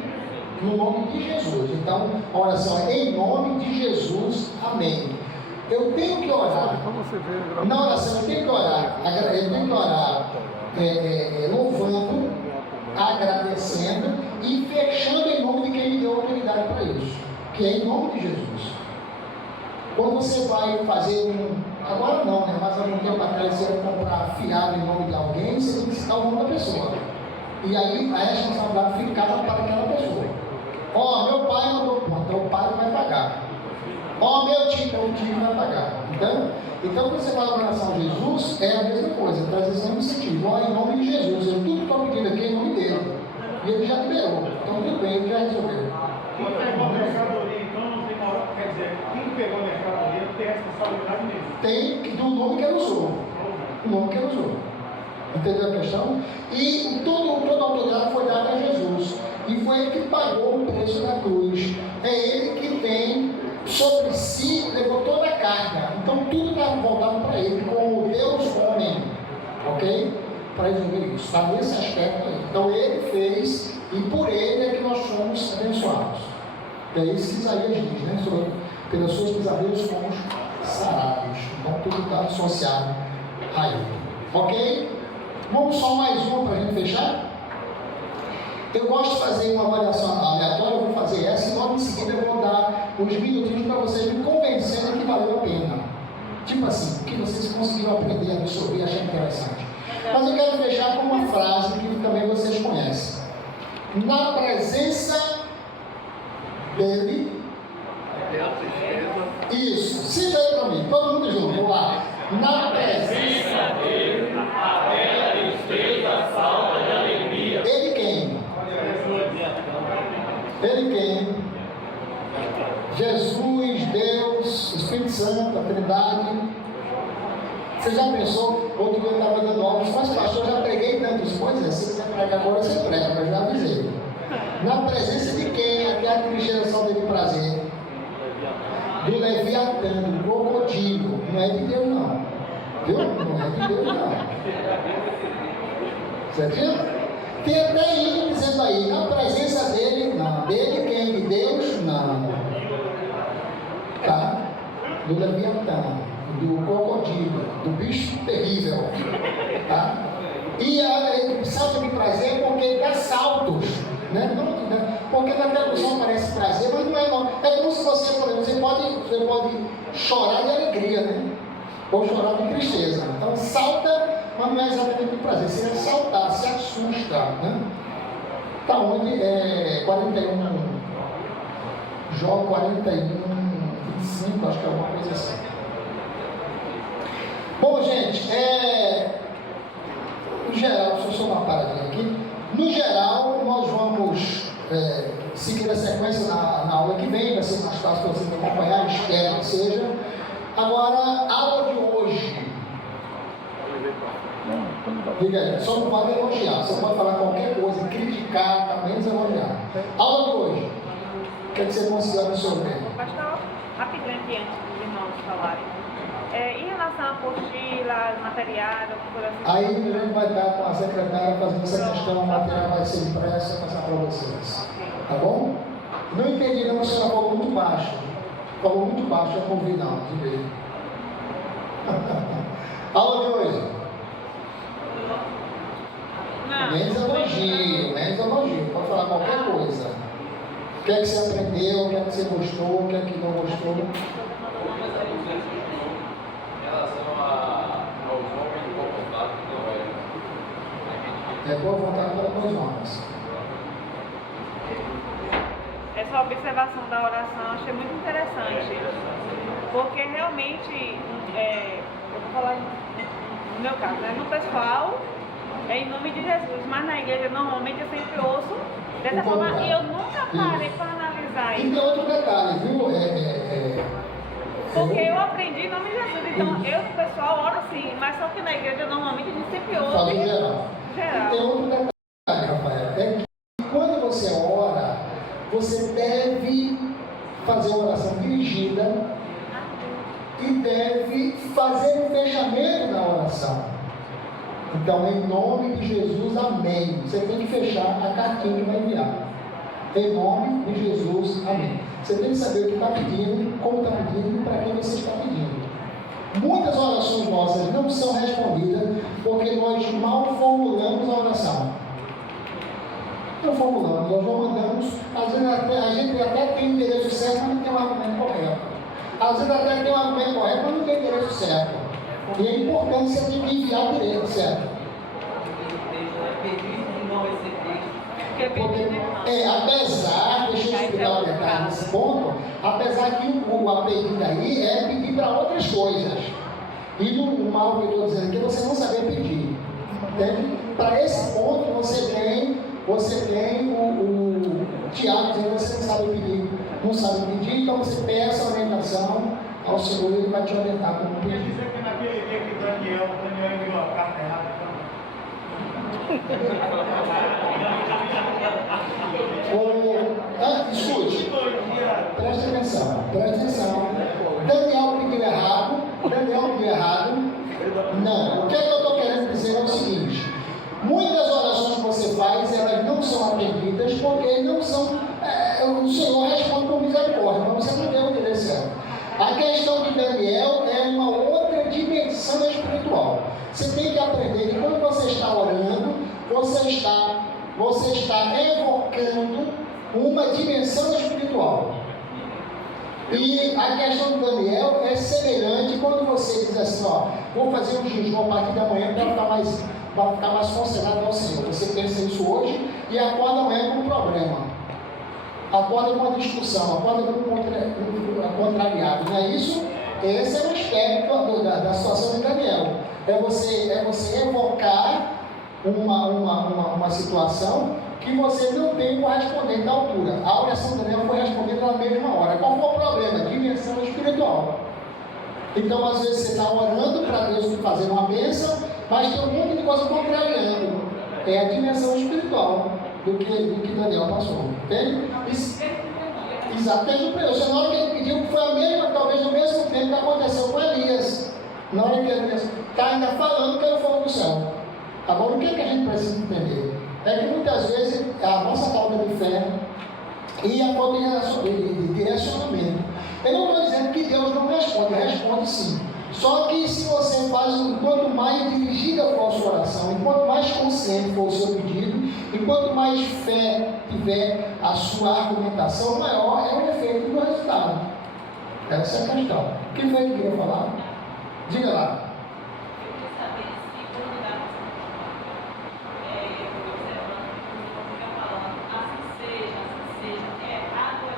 no nome de Jesus. Então, a oração é em nome de Jesus, amém. Eu tenho que orar. Na oração eu tenho que orar. Louvando, agradecendo e fechando em nome de quem me deu autoridade para isso, que é em nome de Jesus. Quando você vai fazer agora não, né? Mas há um tempo atrás você vai comprar fiado em nome de alguém, você tem que citar o nome da pessoa. E aí a responsabilidade ficava para aquela pessoa. Meu pai mandou ponto, então o pai vai pagar. Meu tio, então o tio vai pagar. Então quando você vai em relação a Jesus, é a mesma coisa, está dizendo o seguinte: em nome de Jesus, tudo que eu estou pedindo aqui é em nome dele. E ele já liberou. Então tudo bem, ele já resolveu. Quem pegou a mercadoria, então não tem hora, quer dizer, quem pegou a mercadoria tem responsabilidade mesmo. Tem do nome que ele usou. O nome que ele usou. Entendeu a questão? E toda a autoridade foi dada a Jesus. E foi ele que pagou o preço da cruz. É ele que tem sobre si, levou toda a carga. Então tudo está voltado para ele, como Deus homem. Ok? Para resolver isso. Está nesse aspecto aí. Então ele fez, e por ele é que nós somos abençoados. É isso que Isaías diz, né? Pelas suas pisaduras fomos sarados. Então tudo está associado a ele. Ok? Vamos só mais uma para a gente fechar? Eu gosto de fazer uma avaliação aleatória, eu vou fazer essa e logo em seguida eu vou dar uns minutinhos para vocês me convencerem que valeu a pena. Tipo assim, o que vocês conseguiram aprender, absorver, achar interessante. Mas eu quero fechar com uma frase que também vocês conhecem. Na presença dele. Isso, cita aí para mim, todo mundo junto, vamos lá. Na presença dele, a bela tristeza salta de alegria. Ele quem? Ele quem? Jesus, Deus, Espírito Santo, a Trindade. Você já pensou? Outro dia eu estava dando obras, mas pastor, eu já preguei tantas coisas. Se você pregar agora, você prega, mas já avisei. Na presença de quem? Aquela tristeza dele prazer. Do Leviatã, do crocodilo. Não é de Deus, não. Viu? Não é de Deus, não. Certo? Tem até hino dizendo aí, na presença dele, não. Dele quem? De Deus, não. Tá? Do Leviatã, do crocodilo, do bicho terrível. Tá? E salta de prazer porque dá saltos, né? Porque na tradução parece prazer, mas não é não. É como se você, por exemplo, você pode chorar de alegria, né? Ou chorar de tristeza. Então salta, mas não é exatamente de prazer, seria saltar, se assusta, né? Está onde? 41, Jó 41, 25, acho que é alguma coisa assim. Bom, gente, no geral, deixa eu só uma paradinha aqui. No geral, nós vamos seguir a sequência na aula que vem, vai ser mais fácil para você me acompanhar, espero que seja. Agora, a aula de hoje. Diga aí, só não pode elogiar, só pode falar qualquer coisa, criticar, tá menos elogiar. Aula de hoje. O que é que você considera absorver? Pastor, rapidinho aqui antes dos irmãos falarem. Em relação à apostila, materiais, alguma coisa assim. Aí a gente vai estar com a secretária fazendo essa questão, o material vai ser impresso e passar para vocês. Tá bom? Não entendi não, a senhora falou muito baixo. Falou muito baixo, eu ouvi não, de ver. Aula de hoje. Menos elogio, pode falar qualquer coisa. O que é que você aprendeu, o que é que você gostou, o que é que não gostou. É boa vontade para dois homens. Essa observação da oração eu achei muito interessante, porque realmente, eu vou falar no meu caso, né? No pessoal, é em nome de Jesus, mas na igreja normalmente eu sempre ouço dessa forma e eu nunca parei para analisar isso. E tem outro detalhe, viu? Porque eu aprendi em nome de Jesus, então eu, o pessoal, oro sim, mas só que na igreja normalmente a gente sempre ouve. Fala em geral. Geral. E tem outro detalhe, Rafael, é que quando você ora, você deve fazer uma oração dirigida e deve fazer o fechamento da oração. Então, em nome de Jesus, amém. Você tem que fechar a cartinha que vai enviar. Em nome de Jesus, amém. Você tem que saber o que está pedindo, como está pedindo e para quem você está pedindo. Muitas orações nossas não são respondidas porque nós mal formulamos a oração. Não formulamos, nós não mandamos. Às vezes a gente até tem o endereço certo, mas não tem o argumento correto. Às vezes até tem o argumento correto, mas não tem o endereço certo. E é importante você ter que enviar o endereço certo. Porque, apesar, deixa eu explicar o detalhe nesse ponto, apesar que o pedido aí é pedir para outras coisas. E no mal que eu estou dizendo aqui, você não saber pedir. Entende? Para esse ponto, você tem o Tiago dizendo que você não sabe pedir, então você peça orientação ao Senhor e Ele vai te orientar como pedir. Quer dizer que naquele dia que Daniel enviou a carta errada, escute, preste atenção. Daniel pediu errado. Não. O que eu estou querendo dizer é o seguinte: muitas orações que você faz, elas não são atendidas porque não são. O Senhor responde com misericórdia, mas você não deu o endereço certo. A questão de Daniel é uma outra dimensão espiritual. Você tem que aprender que quando você está orando, você está evocando uma dimensão espiritual. E a questão de Daniel é semelhante quando você diz assim, vou fazer um jejum a partir da manhã para ficar mais concentrado ao Senhor. Você pensa isso hoje e acorda amanhã com um problema. Acorda com uma discussão, acorda com um contrariado. Não é isso? Esse é o aspecto da situação de Daniel. É você evocar uma situação que você não tem correspondente à altura. A oração de Daniel foi respondida na mesma hora. Qual foi o problema? Dimensão espiritual. Então, às vezes, você está orando para Deus fazer uma bênção, mas tem um monte de coisa contrariando. É a dimensão espiritual do que Daniel passou. Entende? Exato. Você, na hora que ele pediu, foi a mesma, talvez no mesmo tempo que aconteceu com Elias. Na hora que Elias está ainda falando que ele foi do céu. Agora, o que a gente precisa entender? É que muitas vezes a nossa falta de fé e a falta de direcionamento. Eu não estou dizendo que Deus não responde sim. Só que se você faz, quanto mais dirigida for a sua oração, e quanto mais consciente for o seu pedido, e quanto mais fé tiver a sua argumentação, maior é o efeito do resultado. Essa é a questão. Quem foi que queria falar? Diga lá.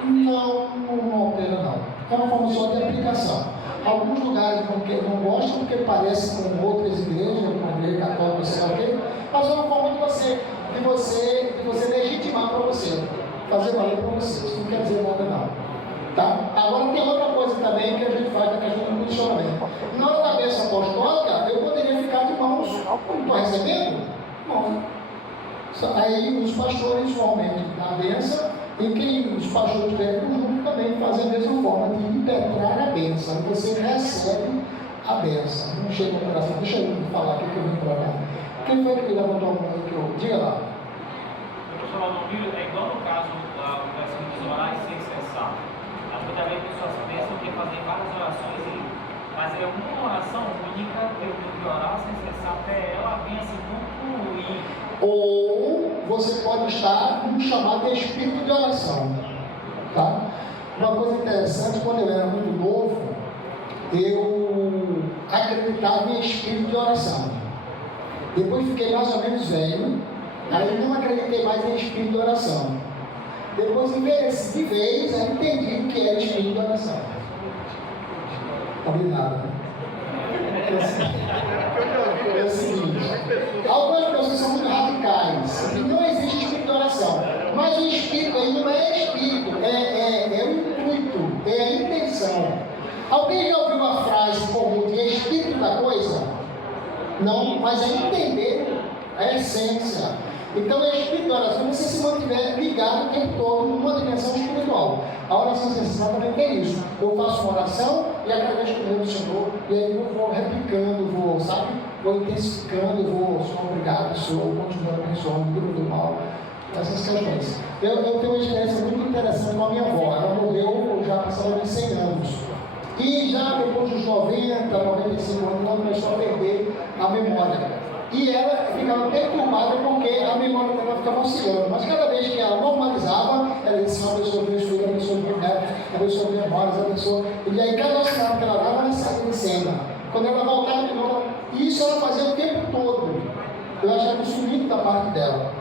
Não altera não. É uma forma só de aplicação. Alguns lugares não gostam porque parece com outras igrejas, como a igreja católica, sei lá o quê, mas é uma forma de você legitimar para você, fazer valer para você. Isso não quer dizer nada não. Tá? Agora tem outra coisa também que a gente faz na questão do condicionamento. Na hora da bênção apostólica, eu poderia ficar de mãos, estou recebendo? Bom. Aí os pastores normalmente na bênção, e quem os pastores estiverem junto também fazem a mesma forma de impetrar a bênção. Você recebe a bênção. Não chega no coração, deixa eu falar aqui que eu vim para cá. Quem foi que levantou a mão que eu. Diga lá. Eu estou falando no Bíblia, é igual no caso da oração de orar e ser insensato. Muitas vezes as pessoas pensam que fazer várias orações, mas é uma oração única que eu tenho que orar sem cessar até ela venha se concluir. Ou você pode estar no chamado espírito de oração. Tá? Uma coisa interessante, quando eu era muito novo, eu acreditava em espírito de oração. Depois fiquei mais ou menos velho, aí não acreditei mais em espírito de oração. Depois envelheci de vez, aí entendi o que era espírito de oração. Obrigado. É o seguinte, algumas pessoas são muito radicais, e não existe espírito de oração, mas o espírito aí não é espírito, é o intuito, é a intenção. Alguém já ouviu a frase comum de espírito da coisa? Não, mas é entender a essência. Então é espírito de oração, você se mantiver ligado o tempo todo numa dimensão espiritual. A oração sensata também tem isso. Eu faço uma oração e através do meu do Senhor, e aí eu vou replicando, vou intensificando, sou obrigado, continuo abençoando, livro do mal, essas questões. Eu tenho uma experiência muito interessante com a minha avó. Ela morreu já passava de 100 anos. E já depois dos 90, 95 anos, ela começou a perder a memória. E ela ficava perturbada porque a memória dela ficava oscilando. Mas cada vez que ela normalizava, ela disse: a pessoa viu estudo, a pessoa viu neto, a pessoa viu memórias, a pessoa. E aí cada oscilação que ela dava, ela saía de cena. Quando ela voltava de novo, e isso ela fazia o tempo todo. Eu achava isso muito da parte dela.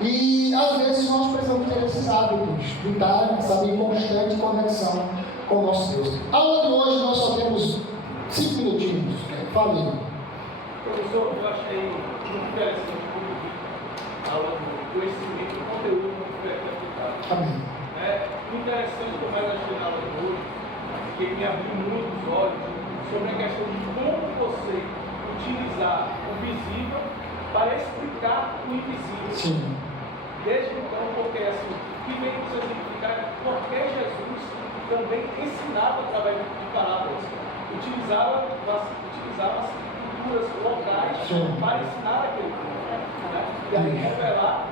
E às vezes nós precisamos ter esses hábitos de estar, em constante conexão com o nosso Deus. A aula de hoje nós só temos 5 minutinhos. Família. Professor, eu achei muito interessante a aula do conhecimento do conteúdo que foi aqui aplicado. Amém. O interessante que eu mais achei na aula de hoje, que me abriu muito os olhos, sobre a questão de como você utilizar o visível para explicar o invisível. Sim. Desde então, porque assim, que vem nos exemplificar porque Jesus também ensinava através de parábolas, utilizava as figuras locais para ensinar aquele povo, e aí revelar.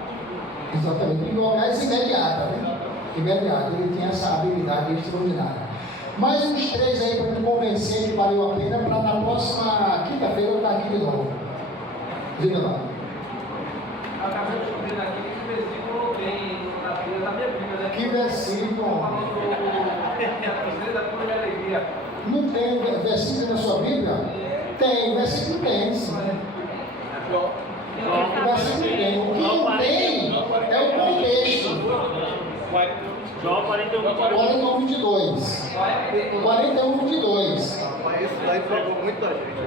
Exatamente, em locais imediata, né? Imediata, ele tinha essa habilidade extraordinária. Mais uns 3 aí para me convencer que valeu a pena, para na próxima quinta-feira eu estar aqui de novo. Diga lá. Eu acabei descobrindo aqui que versículo tem na Bíblia da minha Bíblia, né? Que versículo? Da pura alegria. Não tem versículo na sua Bíblia? Tem, versículo tem, sim. O versículo tem. O que não tem é o contexto. João 41, 22. 41, 22. Isso daí provou muita gente.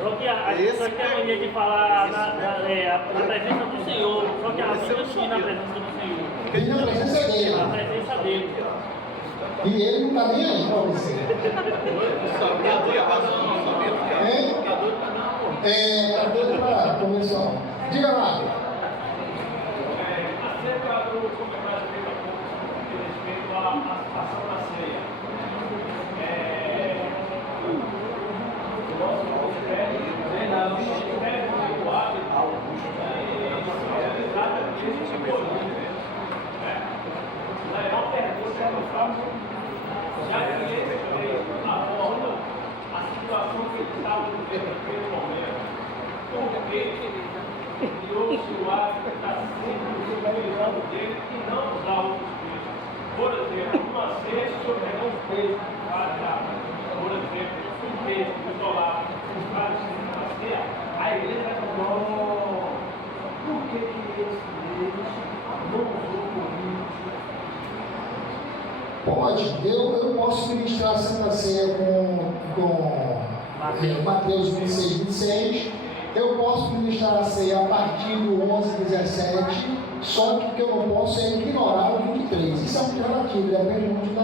Só que a pessoa tem a mania de falar na presença do Senhor, só que a Bíblia diz na presença do Senhor. Ele na presença dele. Na presença dele. E ele não está nem aí para você. Hein? Está doido para começar. Diga lá. Acerca do comentário feito há pouco, respeito à ação da ceia. O nosso pede o hábito de trata desse simbolismo. É uma pergunta que eu faço, já que esse a forma, a situação ótimo. Eu posso ministrar a Santa Ceia com Mateus 26, 26. Eu posso ministrar a ceia a partir do 11, 17. Só que o que eu não posso é ignorar o 23. Isso é muito relativo, depende muito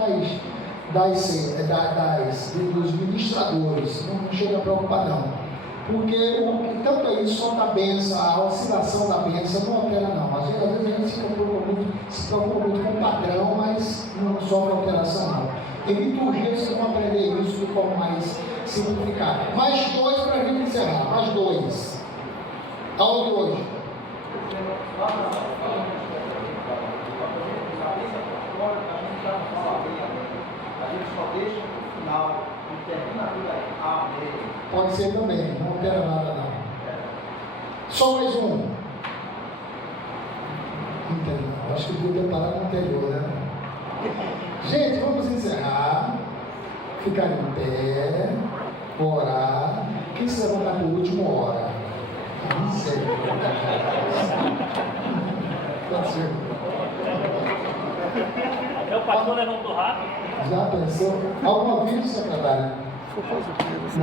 dos ministradores. Não chega a preocupar, não. Porque tanto é isso quanto a benção, a oscilação da benção não altera, não. Às vezes a gente se preocupa muito com o padrão, mas não sofre alteração, não. Em liturgia vocês vão aprender isso de forma mais simplificada. Mais 2 para a gente encerrar. Mais 2. Aula de hoje. A gente só deixa no final e termina tudo aí. Amém. Pode ser também, não altera nada não. Só mais um. Entendi. Acho que podia ter parado no anterior, né? Gente, vamos encerrar. Ficar em pé. Orar. Quem se levantar por último, ora. Pode ser. O pastor levantou rápido. Já pensou? Alguma vez, secretária?